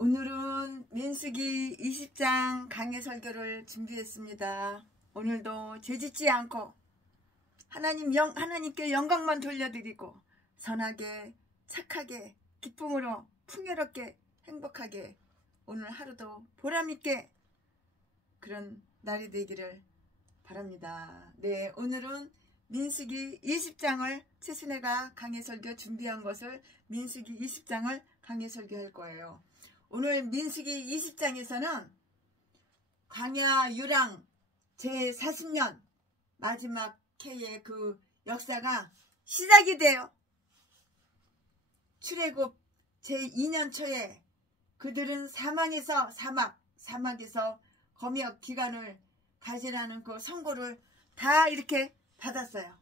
오늘은 민수기 20장 강해 설교를 준비했습니다. 오늘도 죄짓지 않고 하나님께 영광만 돌려드리고 선하게 착하게 기쁨으로 풍요롭게 행복하게 오늘 하루도 보람있게 그런 날이 되기를 바랍니다. 네, 오늘은 민수기 20장을 최순애가 강해 설교 준비한 것을 민수기 20장을 강해 설교할 거예요. 오늘 민수기 20장에서는 광야 유랑 제40년 마지막 해의 그 역사가 시작이 돼요. 출애굽 제2년 초에 그들은 사막에서 검역 기간을 가지라는 그 선고를 다 이렇게 받았어요.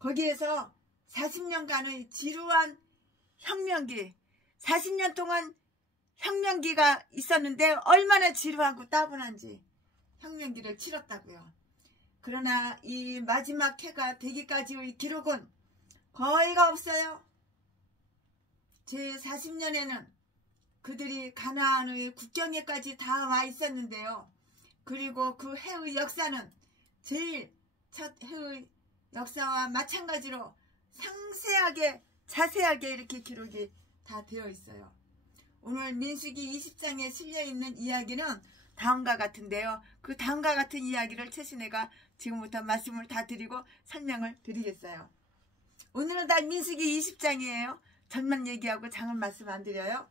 거기에서 40년간의 지루한 혁명기, 40년 동안 혁명기가 있었는데 얼마나 지루하고 따분한지 혁명기를 치렀다고요. 그러나 이 마지막 해가 되기까지의 기록은 거의가 없어요. 제40년에는 그들이 가나안의 국경에까지 다 와 있었는데요. 그리고 그 해의 역사는 제일 첫 해의 역사와 마찬가지로 상세하게 자세하게 이렇게 기록이 다 되어 있어요. 오늘 민수기 20장에 실려있는 이야기는 다음과 같은데요. 그 다음과 같은 이야기를 최순애가 지금부터 말씀을 다 드리고 설명을 드리겠어요. 오늘은 다 민수기 20장이에요. 전만 얘기하고 장은 말씀 안 드려요.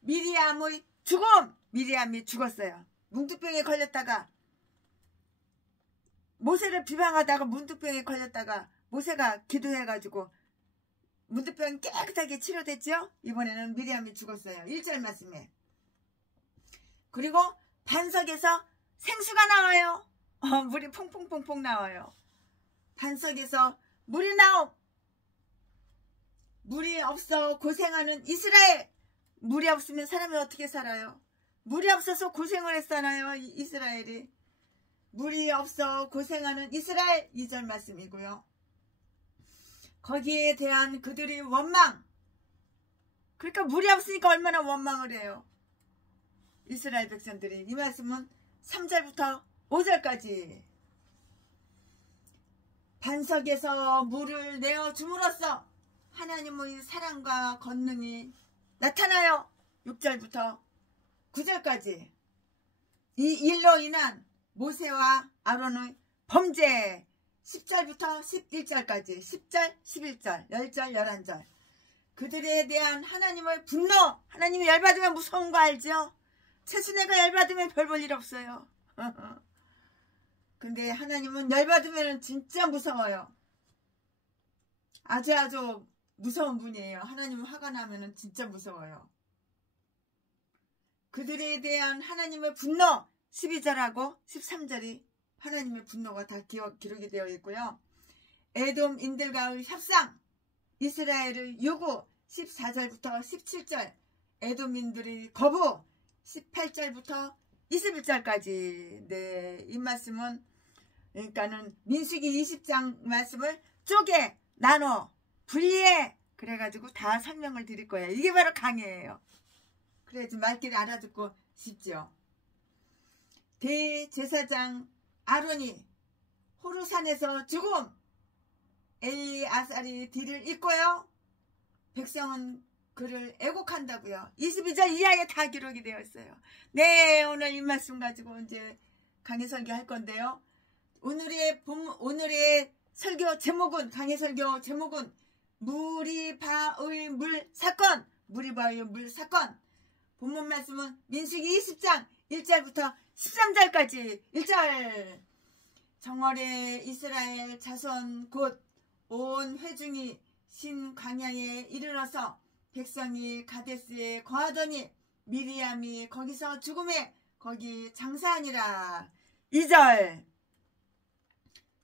미리암의 죽음! 미리암이 죽었어요. 뭉두병에 걸렸다가 모세를 비방하다가 문두병에 걸렸다가 모세가 기도해가지고 문두병이 깨끗하게 치료됐죠? 이번에는 미리암이 죽었어요. 1절 말씀에. 그리고 반석에서 생수가 나와요. 물이 퐁퐁퐁퐁 나와요. 반석에서 물이 나옴. 물이 없어 고생하는 이스라엘. 물이 없으면 사람이 어떻게 살아요? 물이 없어서 고생을 했잖아요. 이스라엘이. 물이 없어 고생하는 이스라엘 2절 말씀이고요. 거기에 대한 그들의 원망. 그러니까 물이 없으니까 얼마나 원망을 해요. 이스라엘 백성들이. 이 말씀은 3절부터 5절까지. 반석에서 물을 내어 줌으로써 하나님의 사랑과 권능이 나타나요. 6절부터 9절까지. 이 일로 인한 모세와 아론의 범죄 10절부터 11절까지 10절, 11절, 10절, 11절 그들에 대한 하나님의 분노. 하나님이 열받으면 무서운 거 알죠? 최순애가 열받으면 별 볼 일 없어요. 근데 하나님은 열받으면 진짜 무서워요. 아주 무서운 분이에요. 하나님은 화가 나면 진짜 무서워요. 그들에 대한 하나님의 분노 12절하고 13절이 하나님의 분노가 다 기록이 되어 있고요. 에돔인들과의 협상, 이스라엘의 요구 14절부터 17절, 에돔인들의 거부 18절부터 21절까지. 네, 이 말씀은 그러니까는 민수기 20장 말씀을 쪼개 나눠 분리해 그래가지고 다 설명을 드릴 거예요. 이게 바로 강해예요. 그래야지 말귀를 알아듣고 싶죠. 대제사장 아론이 호르산에서 죽음. 엘리아살이 뒤를 잇고요. 백성은 그를 애곡한다고요. 22절 이하에 다 기록이 되어 있어요. 네, 오늘 이 말씀 가지고 이제 강해 설교할 건데요. 오늘의 설교 제목은 강해 설교 제목은 무리바의 물 사건. 무리바의 물 사건. 본문 말씀은 민수기 20장 1절부터 13절까지. 1절. 정월에 이스라엘 자손 곧 온 회중이 신 광야에 이르러서 백성이 가데스에 거하더니 미리암이 거기서 죽음에 거기 장사하니라. 2절.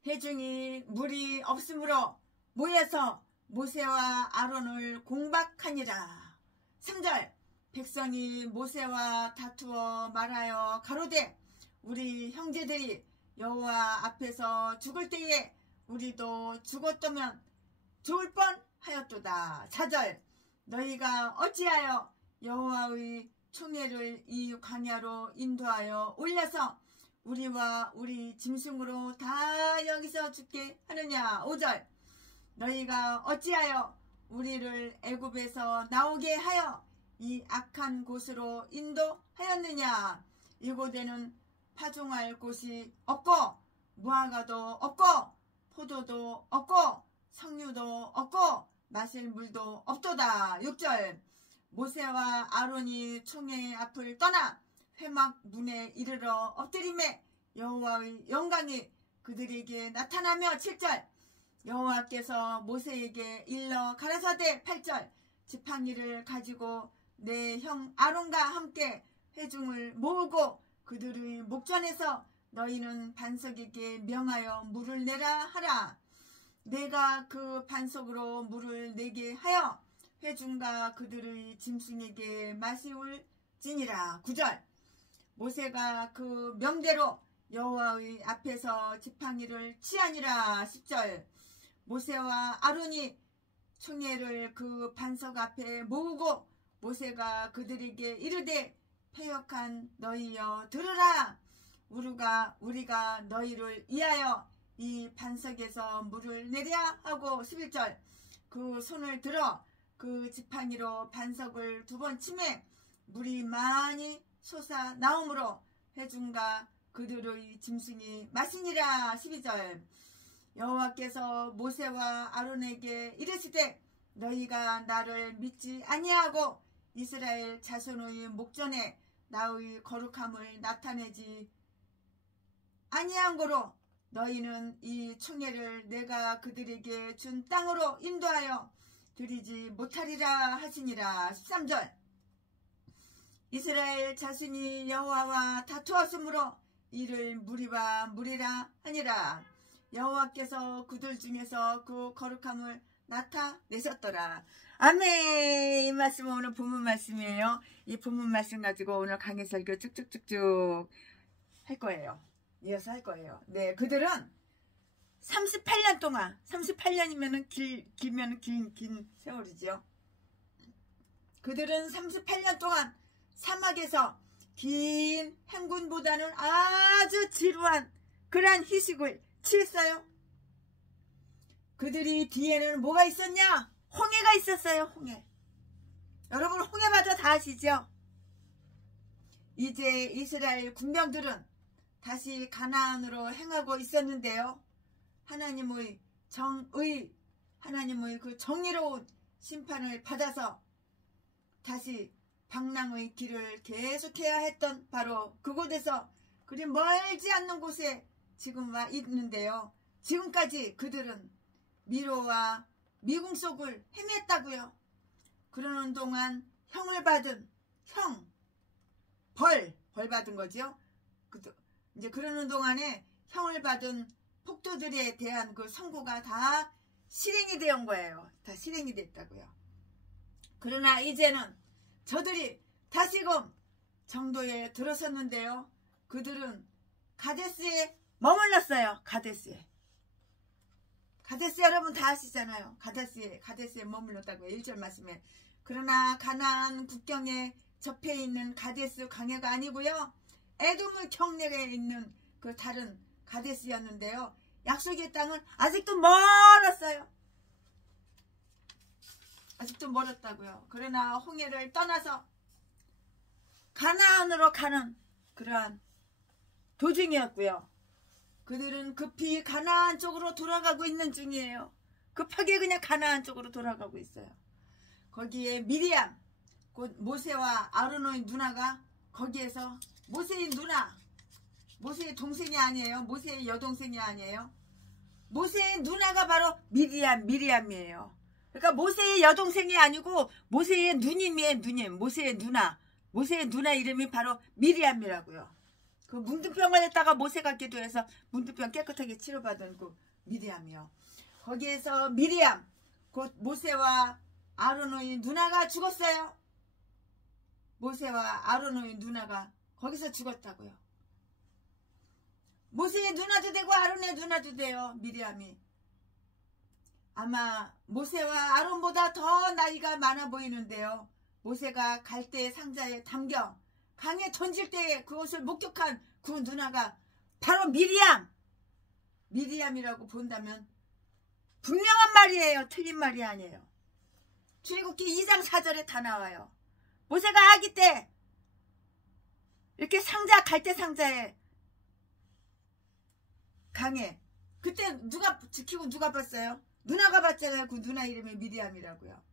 회중이 물이 없으므로 모여서 모세와 아론을 공박하니라. 3절. 백성이 모세와 다투어 말하여 가로되 우리 형제들이 여호와 앞에서 죽을 때에 우리도 죽었다면 좋을 뻔하였도다. 4절. 너희가 어찌하여 여호와의 총회를 이 광야로 인도하여 올려서 우리와 우리 짐승으로 다 여기서 죽게 하느냐. 5절 너희가 어찌하여 우리를 애굽에서 나오게 하여 이 악한 곳으로 인도하였느냐. 이곳에는 파종할 곳이 없고 무화과도 없고 포도도 없고 석류도 없고 마실 물도 없도다. 6절 모세와 아론이 총회 앞을 떠나 회막 문에 이르러 엎드림에 여호와의 영광이 그들에게 나타나며 7절 여호와께서 모세에게 일러 가라사대 8절 지팡이를 가지고 내 형 아론과 함께 회중을 모으고 그들의 목전에서 너희는 반석에게 명하여 물을 내라 하라. 내가 그 반석으로 물을 내게 하여 회중과 그들의 짐승에게 마시울지니라. 9절 모세가 그 명대로 여호와의 앞에서 지팡이를 치하니라. 10절 모세와 아론이 총회를 그 반석 앞에 모으고 모세가 그들에게 이르되 패역한 너희여 들으라. 우리가 너희를 위하여 이 반석에서 물을 내랴 하고 11절 그 손을 들어 그 지팡이로 반석을 2번 치매 물이 많이 솟아 나오므로 회중과 그들의 짐승이 마시니라. 12절 여호와께서 모세와 아론에게 이르시되 너희가 나를 믿지 아니하고 이스라엘 자손의 목전에 나의 거룩함을 나타내지 아니한 고로 너희는 이 총회를 내가 그들에게 준 땅으로 인도하여 드리지 못하리라 하시니라. 13절 이스라엘 자손이 여호와와 다투었으므로 이를 무리라 하니라. 여호와께서 그들 중에서 그 거룩함을 나타내셨더라. 아멘. 이 말씀은 오늘 본문 말씀이에요. 이 본문 말씀 가지고 오늘 강해 설교 쭉쭉쭉쭉 할 거예요. 이어서 할 거예요. 네, 그들은 38년 동안 38년이면은 길면 긴 세월이죠. 그들은 38년 동안 사막에서 긴 행군보다는 아주 지루한 그러한 휴식을 취했어요. 그들이 뒤에는 뭐가 있었냐? 홍해가 있었어요. 홍해. 여러분 홍해마저 다 아시죠? 이제 이스라엘 군병들은 다시 가나안으로 행하고 있었는데요. 하나님의 하나님의 그 정의로운 심판을 받아서 다시 방랑의 길을 계속해야 했던 바로 그곳에서 그리 멀지 않는 곳에 지금 와 있는데요. 지금까지 그들은 미로와 미궁 속을 헤맸다고요. 그러는 동안 형을 받은 벌 받은 거죠. 이제 그러는 동안에 형을 받은 폭도들에 대한 그 선고가 다 실행이 된 거예요. 다 실행이 됐다고요. 그러나 이제는 저들이 다시금 정도에 들어섰는데요. 그들은 가데스에 머물렀어요. 가데스 여러분 다 아시잖아요. 가데스에 머물렀다고요. 1절 말씀에. 그러나 가나안 국경에 접해 있는 가데스 광야가 아니고요. 에돔의 경내에 있는 그 다른 가데스였는데요. 약속의 땅은 아직도 멀었어요. 아직도 멀었다고요. 그러나 홍해를 떠나서 가나안으로 가는 그러한 도중이었고요. 그들은 급히 가나안 쪽으로 돌아가고 있는 중이에요. 급하게 그냥 가나안 쪽으로 돌아가고 있어요. 거기에 미리암, 곧 모세와 아론의 누나가 거기에서 모세의 누나, 모세의 동생이 아니에요. 모세의 여동생이 아니에요. 모세의 누나가 바로 미리암이에요. 그러니까 모세의 여동생이 아니고 모세의 누님이에요. 모세의 누나 이름이 바로 미리암이라고요. 그 문둥병 걸렸다가 모세가 기도해서 문둥병 깨끗하게 치료받은 그 미리암이요. 거기에서 미리암, 곧 모세와 아론의 누나가 죽었어요. 모세와 아론의 누나가 거기서 죽었다고요. 모세의 누나도 되고 아론의 누나도 돼요. 미리암이. 아마 모세와 아론보다 더 나이가 많아 보이는데요. 모세가 갈대의 상자에 담겨 강에 던질 때에 그것을 목격한 그 누나가 바로 미리암이라고 본다면 분명한 말이에요. 틀린 말이 아니에요. 출애굽기 2장 4절에 다 나와요. 모세가 아기 때 이렇게 갈대 상자에 강에 그때 누가 지키고 누가 봤어요? 누나가 봤잖아요. 그 누나 이름이 미리암이라고요.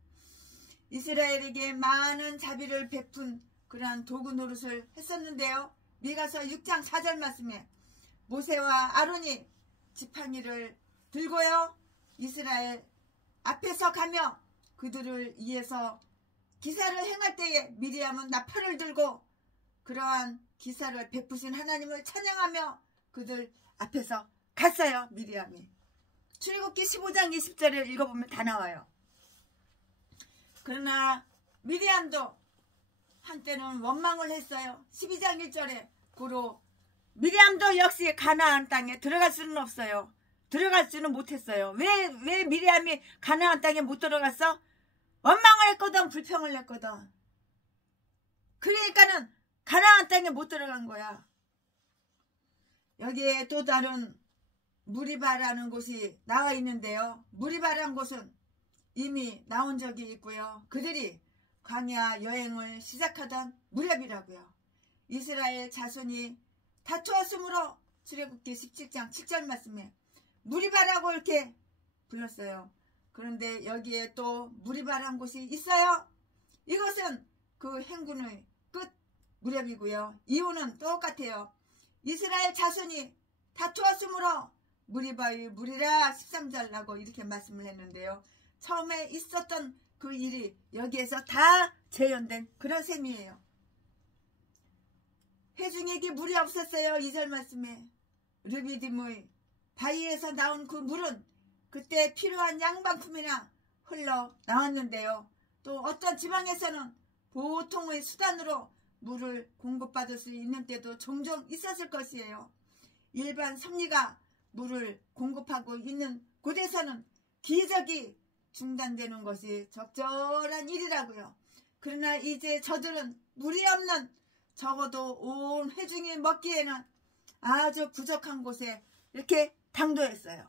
이스라엘에게 많은 자비를 베푼 그러한 도구 노릇을 했었는데요. 미가서 6장 4절 말씀에 모세와 아론이 지팡이를 들고요. 이스라엘 앞에서 가며 그들을 위해서 기사를 행할 때에 미리암은 나팔을 들고 그러한 기사를 베푸신 하나님을 찬양하며 그들 앞에서 갔어요. 미리암이. 출애굽기 15장 20절을 읽어보면 다 나와요. 그러나 미리암도 한때는 원망을 했어요. 12장 1절에 고로 미리암도 역시 가나안 땅에 들어갈 수는 없어요. 들어갈 수는 못했어요. 왜 미리암이 가나안 땅에 못 들어갔어? 원망을 했거든. 불평을 했거든. 그러니까는 가나안 땅에 못 들어간 거야. 여기에 또 다른 무리바라는 곳이 나와 있는데요. 무리바라는 곳은 이미 나온 적이 있고요. 그들이 광야 여행을 시작하던 무렵이라고요. 이스라엘 자손이 다투었으므로 출애굽기 17장 7절 말씀에 무리바라고 이렇게 불렀어요. 그런데 여기에 또 무리바라는 곳이 있어요. 이것은 그 행군의 끝 무렵이고요. 이유는 똑같아요. 이스라엘 자손이 다투었으므로 무리바의 무리라 13절라고 이렇게 말씀을 했는데요. 처음에 있었던 그 일이 여기에서 다 재현된 그런 셈이에요. 회중에게 물이 없었어요. 2절 말씀에 르비딤의 바위에서 나온 그 물은 그때 필요한 양만큼이나 흘러 나왔는데요. 또 어떤 지방에서는 보통의 수단으로 물을 공급받을 수 있는 때도 종종 있었을 것이에요. 일반 섭리가 물을 공급하고 있는 곳에서는 기적이 중단되는 것이 적절한 일이라고요. 그러나 이제 저들은 물이 없는 적어도 온 회중이 먹기에는 아주 부족한 곳에 이렇게 당도했어요.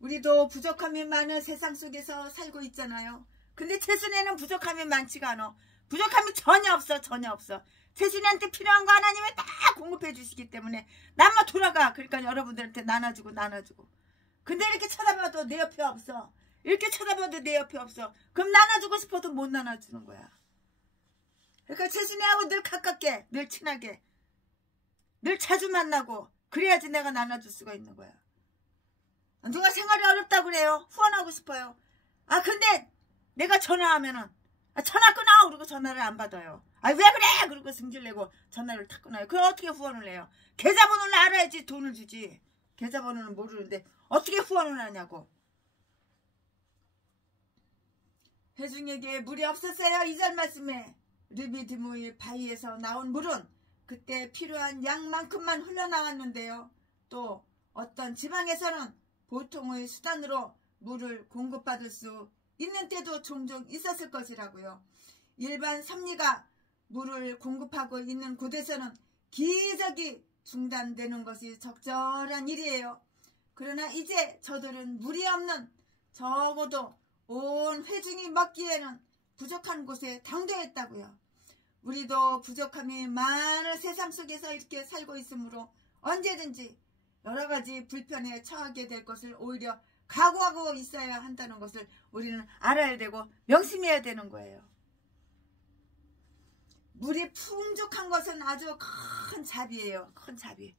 우리도 부족함이 많은 세상 속에서 살고 있잖아요. 근데 최순애는 부족함이 많지가 않아. 부족함이 전혀 없어. 최순애한테 필요한 거 하나님이 다 공급해 주시기 때문에 나만 돌아가. 그러니까 여러분들한테 나눠주고 근데 이렇게 쳐다봐도 내 옆에 없어. 이렇게 쳐다봐도 내 옆에 없어. 그럼 나눠주고 싶어도 못 나눠주는 거야. 그러니까 최순애하고 늘 가깝게, 늘 친하게, 늘 자주 만나고 그래야지 내가 나눠줄 수가 있는 거야. 누가 생활이 어렵다고 그래요. 후원하고 싶어요. 근데 내가 전화하면은 전화 끊어 그러고 전화를 안 받아요. 왜 그래 그러고 승질내고 전화를 탁 끊어요. 그럼 어떻게 후원을 해요? 계좌번호를 알아야지 돈을 주지. 계좌번호는 모르는데 어떻게 후원을 하냐고. 회중에게 물이 없었어요. 2절 말씀에 르비딤의 바위에서 나온 물은 그때 필요한 양만큼만 흘러나왔는데요. 또 어떤 지방에서는 보통의 수단으로 물을 공급받을 수 있는 때도 종종 있었을 것이라고요. 일반 섭리가 물을 공급하고 있는 곳에서는 기적이 중단되는 것이 적절한 일이에요. 그러나 이제 저들은 물이 없는 적어도 온 회중이 먹기에는 부족한 곳에 당도했다고요. 우리도 부족함이 많은 세상 속에서 이렇게 살고 있으므로 언제든지 여러 가지 불편에 처하게 될 것을 오히려 각오하고 있어야 한다는 것을 우리는 알아야 되고 명심해야 되는 거예요. 물이 풍족한 것은 아주 큰 자비예요. 큰 자비.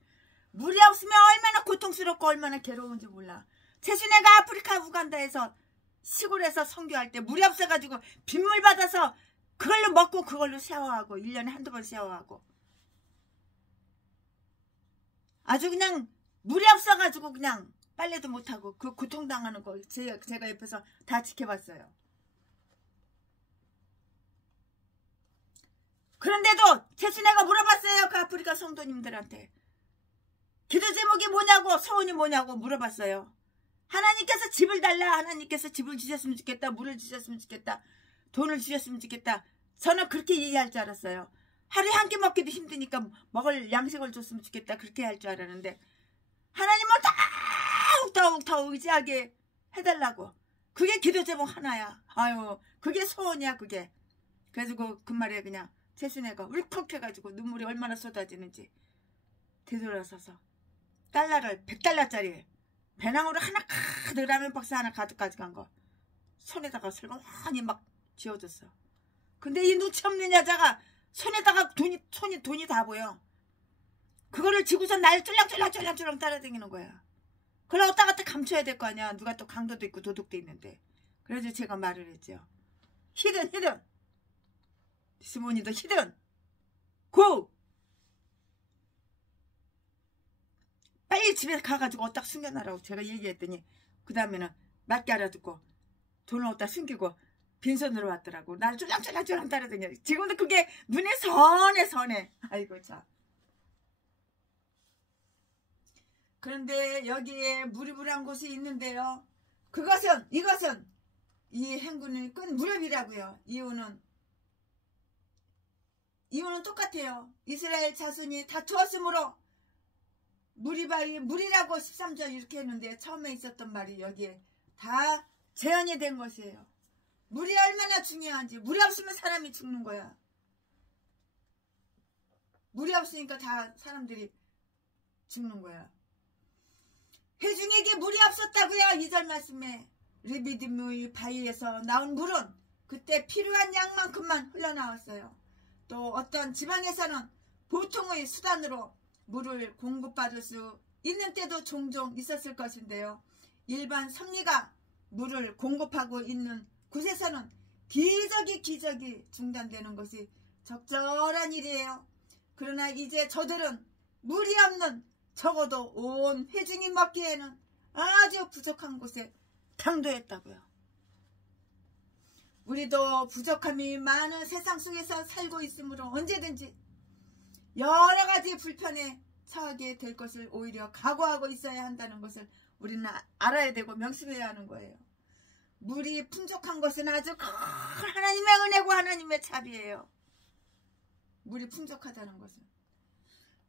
물이 없으면 얼마나 고통스럽고 얼마나 괴로운지 몰라. 최순애가 아프리카 우간다에서 시골에서 선교할 때 물이 없어가지고 빗물 받아서 그걸로 먹고 그걸로 샤워하고 1년에 한두 번 샤워하고 아주 그냥 물이 없어가지고 그냥 빨래도 못하고 그 고통당하는 거 제가 옆에서 다 지켜봤어요. 그런데도 최순애가 물어봤어요. 그 아프리카 성도님들한테. 기도 제목이 뭐냐고 소원이 뭐냐고 물어봤어요. 하나님께서 집을 달라. 하나님께서 집을 주셨으면 좋겠다. 물을 주셨으면 좋겠다. 돈을 주셨으면 좋겠다. 저는 그렇게 얘기할 줄 알았어요. 하루에 한 끼 먹기도 힘드니까 먹을 양식을 줬으면 좋겠다. 그렇게 할 줄 알았는데 하나님은 더욱 의지하게 해달라고. 그게 기도 제목 하나야. 아유, 그게 소원이야 그게. 그래가지고 그 말에 그냥 채순애가 울컥해가지고 눈물이 얼마나 쏟아지는지 되돌아서서 달러를 100달러짜리 배낭으로 하나 가득 라면 박스 하나 가득 가져간 거 손에다가 슬그머니 막 쥐어줬어. 근데 이 눈치 없는 여자가 손에다가 돈이 다 보여. 그거를 쥐고서 날 쫄랑쫄랑 따라다니는 거야. 그걸 왔다 갔다 감춰야 될 거 아니야. 누가 또 강도도 있고 도둑도 있는데. 그래서 제가 말을 했죠. 히든 시몬이도 히든 고! 빨리 집에 가가지고 어디다 숨겨놔라고 제가 얘기했더니 그 다음에는 맞게 알아듣고 돈을 어디다 숨기고 빈손으로 왔더라고. 나를 쫄랑쫄랑 따라다녀. 지금도 그게 눈에 선해. 아이고 참. 그런데 여기에 무릎이란 곳이 있는데요. 이것은 이 행군을 끈 무릎이라고요. 이유는 똑같아요. 이스라엘 자손이 다투었으므로 물이라고 13절 이렇게 했는데 처음에 있었던 말이 여기에 다 재현이 된 것이에요. 물이 얼마나 중요한지. 물이 없으면 사람이 죽는 거야. 물이 없으니까 다 사람들이 죽는 거야. 회중에게 물이 없었다고요. 2절 말씀에 르비딤의 바위에서 나온 물은 그때 필요한 양만큼만 흘러나왔어요. 또 어떤 지방에서는 보통의 수단으로 물을 공급받을 수 있는 때도 종종 있었을 것인데요. 일반 섭리가 물을 공급하고 있는 곳에서는 기적이 중단되는 것이 적절한 일이에요. 그러나 이제 저들은 물이 없는 적어도 온 회중이 먹기에는 아주 부족한 곳에 당도했다고요. 우리도 부족함이 많은 세상 속에서 살고 있으므로 언제든지 여러 가지 불편에 처하게 될 것을 오히려 각오하고 있어야 한다는 것을 우리는 알아야 되고 명심해야 하는 거예요. 물이 풍족한 것은 아주 큰 하나님의 은혜고 하나님의 자비예요. 물이 풍족하다는 것은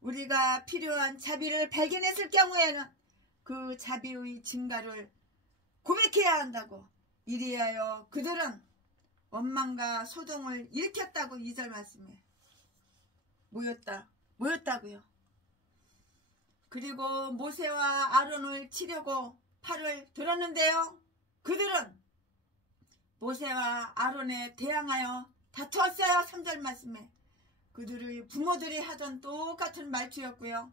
우리가 필요한 자비를 발견했을 경우에는 그 자비의 증가를 고백해야 한다고. 이리하여 그들은 원망과 소동을 일으켰다고 2절 말씀에 모였다고요. 그리고 모세와 아론을 치려고 팔을 들었는데요. 그들은 모세와 아론에 대항하여 다투었어요. 3절 말씀에 그들의 부모들이 하던 똑같은 말투였고요.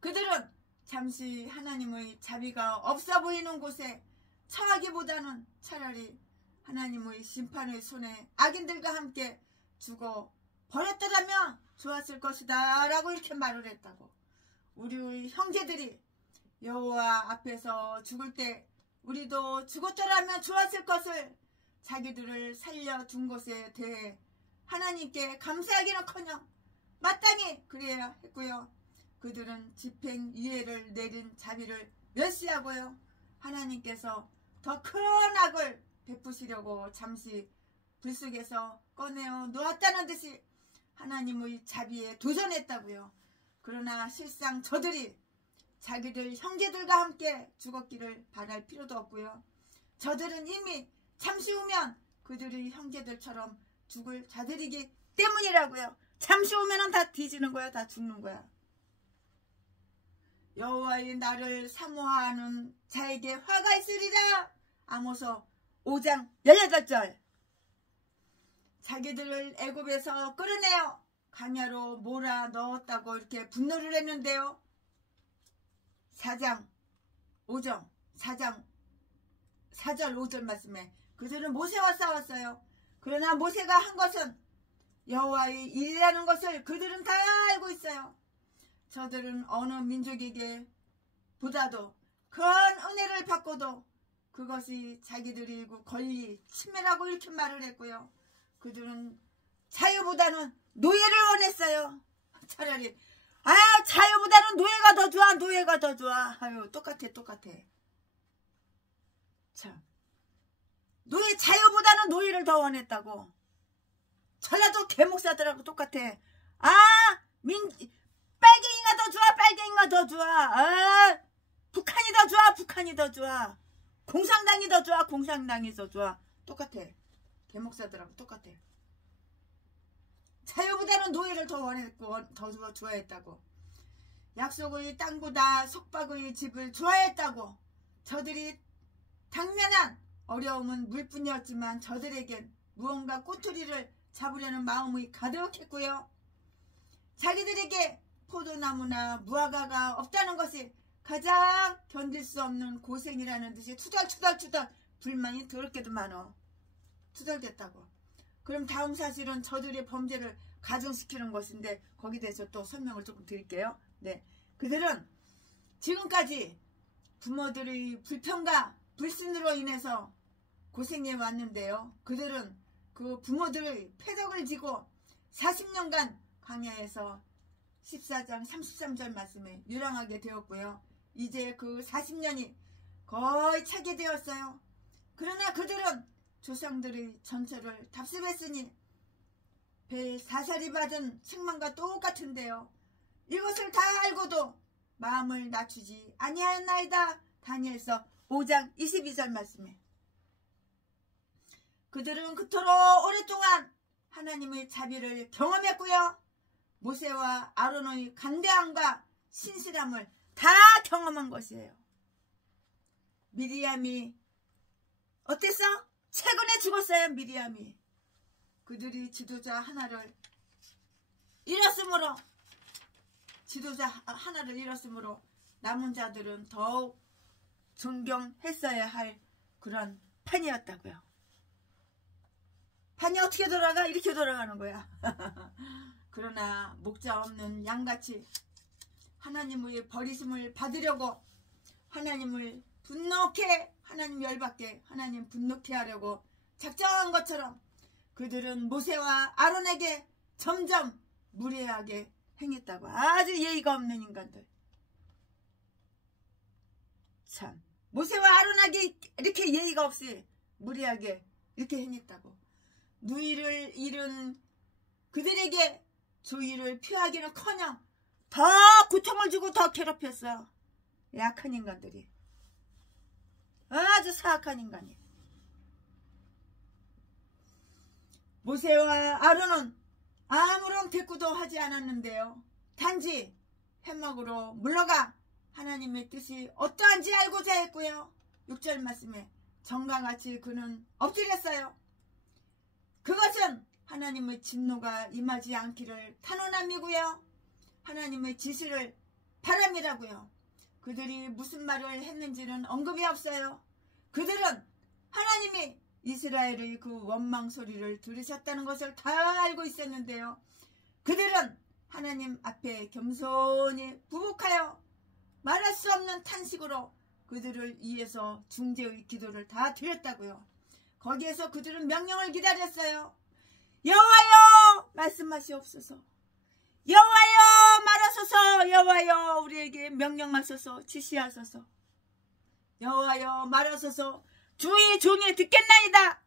그들은 잠시 하나님의 자비가 없어 보이는 곳에 처하기보다는 차라리 하나님의 심판의 손에 악인들과 함께 죽어 버렸더라면 좋았을 것이다 라고 이렇게 말을 했다고. 우리의 형제들이 여호와 앞에서 죽을 때 우리도 죽었더라면 좋았을 것을 자기들을 살려둔 것에 대해 하나님께 감사하기는커녕 마땅히 그래야 했고요. 그들은 집행유예를 내린 자비를 멸시하고요. 하나님께서 더 큰 악을 베푸시려고 잠시 불속에서 꺼내어 놓았다는 듯이 하나님의 자비에 도전했다고요. 그러나 실상 저들이 자기들 형제들과 함께 죽었기를 바랄 필요도 없고요. 저들은 이미 잠시 후면 그들의 형제들처럼 죽을 자들이기 때문이라고요. 잠시 후면은 다 뒤지는 거야. 다 죽는 거야. 여호와의 나를 사모하는 자에게 화가 있으리라. 아모서 5장 18절. 자기들을 애굽에서 끌어내어 광야로 몰아 넣었다고 이렇게 분노를 했는데요. 4절 5절 말씀에 그들은 모세와 싸웠어요. 그러나 모세가 한 것은 여호와의 일이라는 것을 그들은 다 알고 있어요. 저들은 어느 민족에게 보다도 큰 은혜를 받고도 그것이 자기들이 권리 침해라고 이렇게 말을 했고요. 그들은 자유보다는 노예를 원했어요. 차라리 자유보다는 노예가 더 좋아. 아유, 똑같아. 참. 노예 자유보다는 노예를 더 원했다고. 전라도 개목사들하고 똑같아. 아, 빨갱이가 더 좋아, 빨갱이가 더 좋아. 아, 북한이 더 좋아, 북한이 더 좋아. 공산당이 더 좋아, 공산당이 더 좋아. 똑같아. 개목사들하고 똑같아. 자유보다는 노예를 더 원했고 더 좋아했다고. 약속의 땅보다 속박의 집을 좋아했다고. 저들이 당면한 어려움은 물뿐이었지만 저들에겐 무언가 꼬투리를 잡으려는 마음이 가득했고요. 자기들에게 포도나무나 무화과가 없다는 것이 가장 견딜 수 없는 고생이라는 듯이 투덜투덜 불만이 더럽게도 많어. 투덜댔다고. 그럼 다음 사실은 저들의 범죄를 가중시키는 것인데 거기에 대해서 또 설명을 조금 드릴게요. 네, 그들은 지금까지 부모들의 불평과 불신으로 인해서 고생해 왔는데요. 그들은 그 부모들의 패덕을 지고 40년간 광야에서 14장 33절 말씀에 유랑하게 되었고요. 이제 그 40년이 거의 차게 되었어요. 그러나 그들은 조상들의 전처를 답습했으니 벨 사살이 받은 책망과 똑같은데요. 이것을 다 알고도 마음을 낮추지 아니하였나이다. 다니엘서 5장 22절 말씀에 그들은 그토록 오랫동안 하나님의 자비를 경험했고요. 모세와 아론의 간대함과 신실함을 다 경험한 것이에요. 미리암이 어땠어? 최근에 죽었어요. 미리암이. 그들이 지도자 하나를 잃었으므로 남은 자들은 더욱 존경했어야 할 그런 판이었다고요. 판이 어떻게 돌아가? 이렇게 돌아가는 거야. 그러나 목자 없는 양같이 하나님의 버리심을 받으려고 하나님 열받게 하나님 분노케 하려고 작정한 것처럼 그들은 모세와 아론에게 점점 무례하게 행했다고. 아주 예의가 없는 인간들. 참, 모세와 아론에게 이렇게 예의가 없이 무례하게 이렇게 행했다고. 누이를 잃은 그들에게 조의를 표하기는커녕 더 고통을 주고 더 괴롭혔어. 약한 인간들이. 아주 사악한 인간이. 모세와 아론은 아무런 대꾸도 하지 않았는데요. 단지 회막으로 물러가 하나님의 뜻이 어떠한지 알고자 했고요. 6절 말씀에 전과 같이 그는 엎드렸어요. 그것은 하나님의 진노가 임하지 않기를 탄원함이고요. 하나님의 지시를 바람이라고요. 그들이 무슨 말을 했는지는 언급이 없어요. 그들은 하나님이 이스라엘의 그 원망 소리를 들으셨다는 것을 다 알고 있었는데요. 그들은 하나님 앞에 겸손히 부복하여 말할 수 없는 탄식으로 그들을 위해서 중재의 기도를 다 드렸다고요. 거기에서 그들은 명령을 기다렸어요. 여호와여 말씀하시옵소서. 여호와여 말하소서. 여호와여 우리에게 명령하소서. 지시하소서. 여호와여 말하소서. 주의 종이 듣겠나이다.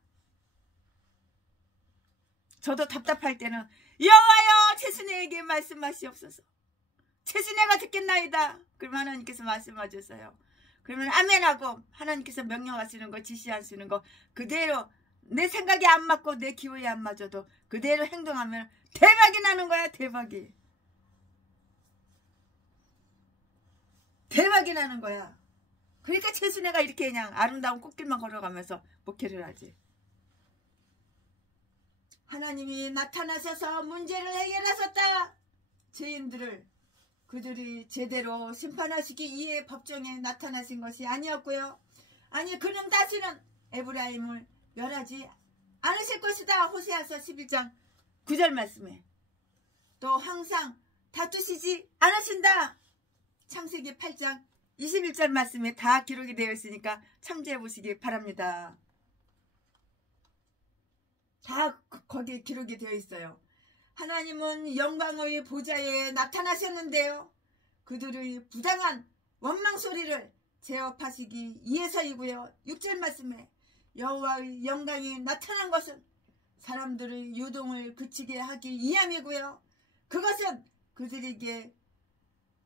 저도 답답할 때는 여호와여 최순애에게 말씀하시옵소서. 최순애가 듣겠나이다. 그러면 하나님께서 말씀하셨어요. 그러면 아멘하고 하나님께서 명령하시는 거 지시하시는 거 그대로 내 생각이 안 맞고 내 기호에 안 맞아도 그대로 행동하면 대박이 나는 거야. 대박이 나는 거야. 그러니까 최순애가 이렇게 그냥 아름다운 꽃길만 걸어가면서 목회를 하지. 하나님이 나타나셔서 문제를 해결하셨다. 죄인들을 그들이 제대로 심판하시기 위해 법정에 나타나신 것이 아니었고요. 아니 그는 다시는 에브라임을 멸하지 않으실 것이다. 호세아서 11장 9절 말씀에 또 항상 다투시지 않으신다. 창세기 8장 21절 말씀에 다 기록이 되어 있으니까 참조해 보시기 바랍니다. 다 거기에 기록이 되어 있어요. 하나님은 영광의 보좌에 나타나셨는데요. 그들의 부당한 원망 소리를 제어하시기 위해서이고요. 6절 말씀에 여호와의 영광이 나타난 것은 사람들의 요동을 그치게 하기 위함이고요. 그것은 그들에게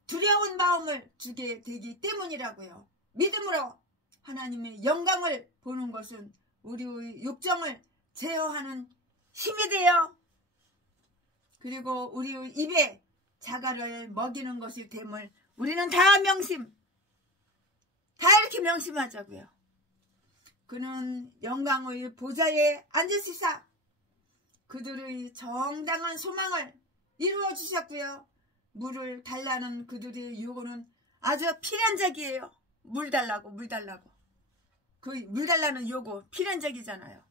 두려운 마음을 주게 되기 때문이라고요. 믿음으로 하나님의 영광을 보는 것은 우리의 욕정을 제어하는 힘이 되어 그리고 우리의 입에 자갈을 먹이는 것이 됨을 우리는 다 이렇게 명심하자고요. 그는 영광의 보좌에 앉으시사 그들의 정당한 소망을 이루어 주셨고요. 물을 달라는 그들의 요구는 아주 필연적이에요. 물 달라고. 그 물 달라는 요구 필연적이잖아요.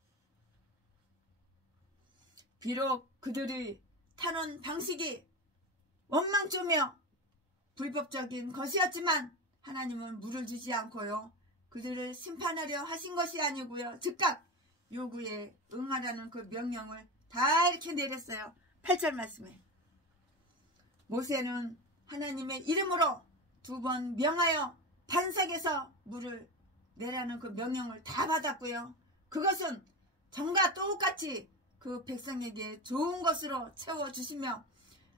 비록 그들의 탄원 방식이 원망조며 불법적인 것이었지만 하나님은 물을 주지 않고요. 그들을 심판하려 하신 것이 아니고요. 즉각 요구에 응하라는 그 명령을 다 이렇게 내렸어요. 8절 말씀에 모세는 하나님의 이름으로 2번 명하여 반석에서 물을 내라는 그 명령을 다 받았고요. 그것은 전과 똑같이 그 백성에게 좋은 것으로 채워주시며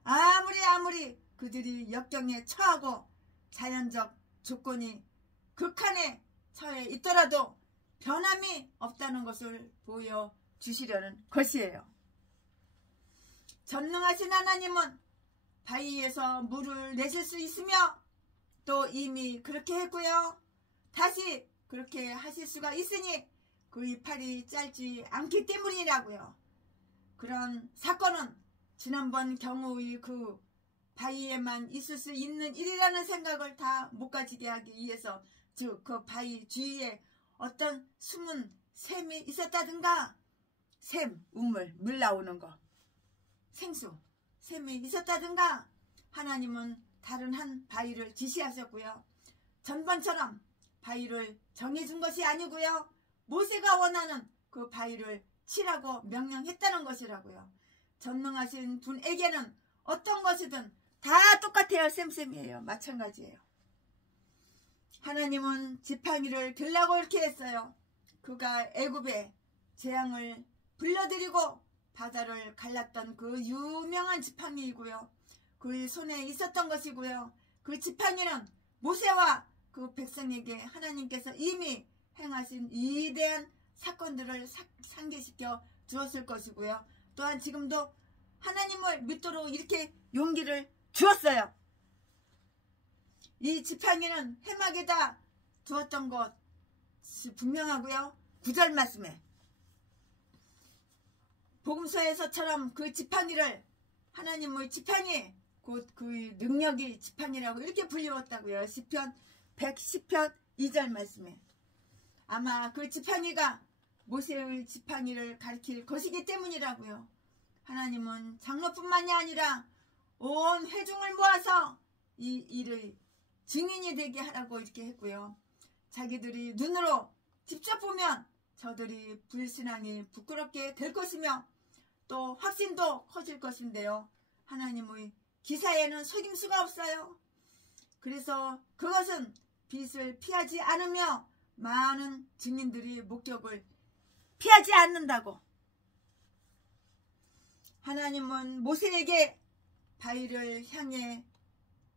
아무리 그들이 역경에 처하고 자연적 조건이 극한에 처해 있더라도 변함이 없다는 것을 보여주시려는 것이에요. 전능하신 하나님은 바위에서 물을 내실 수 있으며 또 이미 그렇게 했고요. 다시 그렇게 하실 수가 있으니 그의 팔이 짧지 않기 때문이라고요. 그런 사건은 지난번 경우의 그 바위에만 있을 수 있는 일이라는 생각을 다 못 가지게 하기 위해서 즉 그 바위 주위에 어떤 숨은 샘이 있었다든가 샘, 우물, 물 나오는 거 생수, 샘이 있었다든가 하나님은 다른 한 바위를 지시하셨고요. 전번처럼 바위를 정해준 것이 아니고요. 모세가 원하는 그 바위를 치라고 명령했다는 것이라고요. 전능하신 분에게는 어떤 것이든 다 똑같아요. 쌤쌤이에요. 마찬가지예요. 하나님은 지팡이를 들라고 이렇게 했어요. 그가 애굽에 재앙을 불러들이고 바다를 갈랐던 그 유명한 지팡이이고요. 그의 손에 있었던 것이고요. 그 지팡이는 모세와 그 백성에게 하나님께서 이미 행하신 위대한 사건들을 상기시켜 주었을 것이고요. 또한 지금도 하나님을 믿도록 이렇게 용기를 주었어요. 이 지팡이는 해막에다 두었던 것이 분명하고요. 9절 말씀에 복음서에서처럼 그 지팡이를 하나님의 지팡이 곧 그 능력이 지팡이라고 이렇게 불리웠다고요. 시편 110편 2절 말씀에 아마 그 지팡이가 모세의 지팡이를 가리킬 것이기 때문이라고요. 하나님은 장로뿐만이 아니라 온 회중을 모아서 이 일의 증인이 되게 하라고 이렇게 했고요. 자기들이 눈으로 직접 보면 저들이 불신앙이 부끄럽게 될 것이며 또 확신도 커질 것인데요. 하나님의 기사에는 속임수가 없어요. 그래서 그것은 빛을 피하지 않으며 많은 증인들이 목격을 피하지 않는다고. 하나님은 모세에게 바위를 향해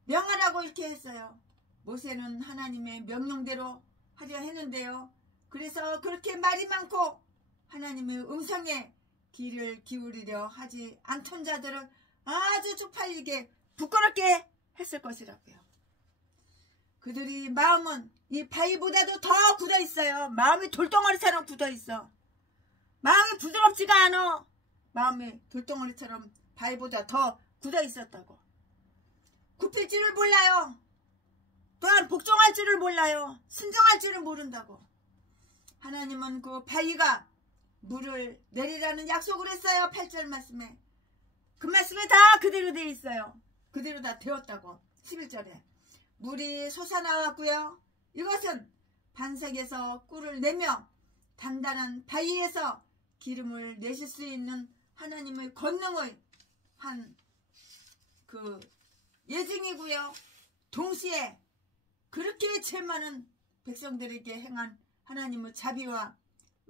명하라고 이렇게 했어요. 모세는 하나님의 명령대로 하려 했는데요. 그래서 그렇게 말이 많고 하나님의 음성에 귀를 기울이려 하지 않던 자들을 아주 쪽팔리게 부끄럽게 했을 것이라고요. 그들이 마음은 이 바위보다도 더 굳어 있어요. 마음이 돌덩어리처럼 굳어 있어. 마음이 부드럽지가 않아. 마음이 돌덩어리처럼 바위보다 더 굳어 있었다고. 굽힐 줄을 몰라요. 또한 복종할 줄을 몰라요. 순종할 줄을 모른다고. 하나님은 그 바위가 물을 내리라는 약속을 했어요. 8절 말씀에. 그 말씀에 다 그대로 되어 있어요. 그대로 다 되었다고. 11절에. 물이 솟아나왔고요. 이것은 반석에서 꿀을 내며 단단한 바위에서 기름을 내실 수 있는 하나님의 권능의 한 그 예증이고요. 동시에 그렇게 죄 많은 백성들에게 행한 하나님의 자비와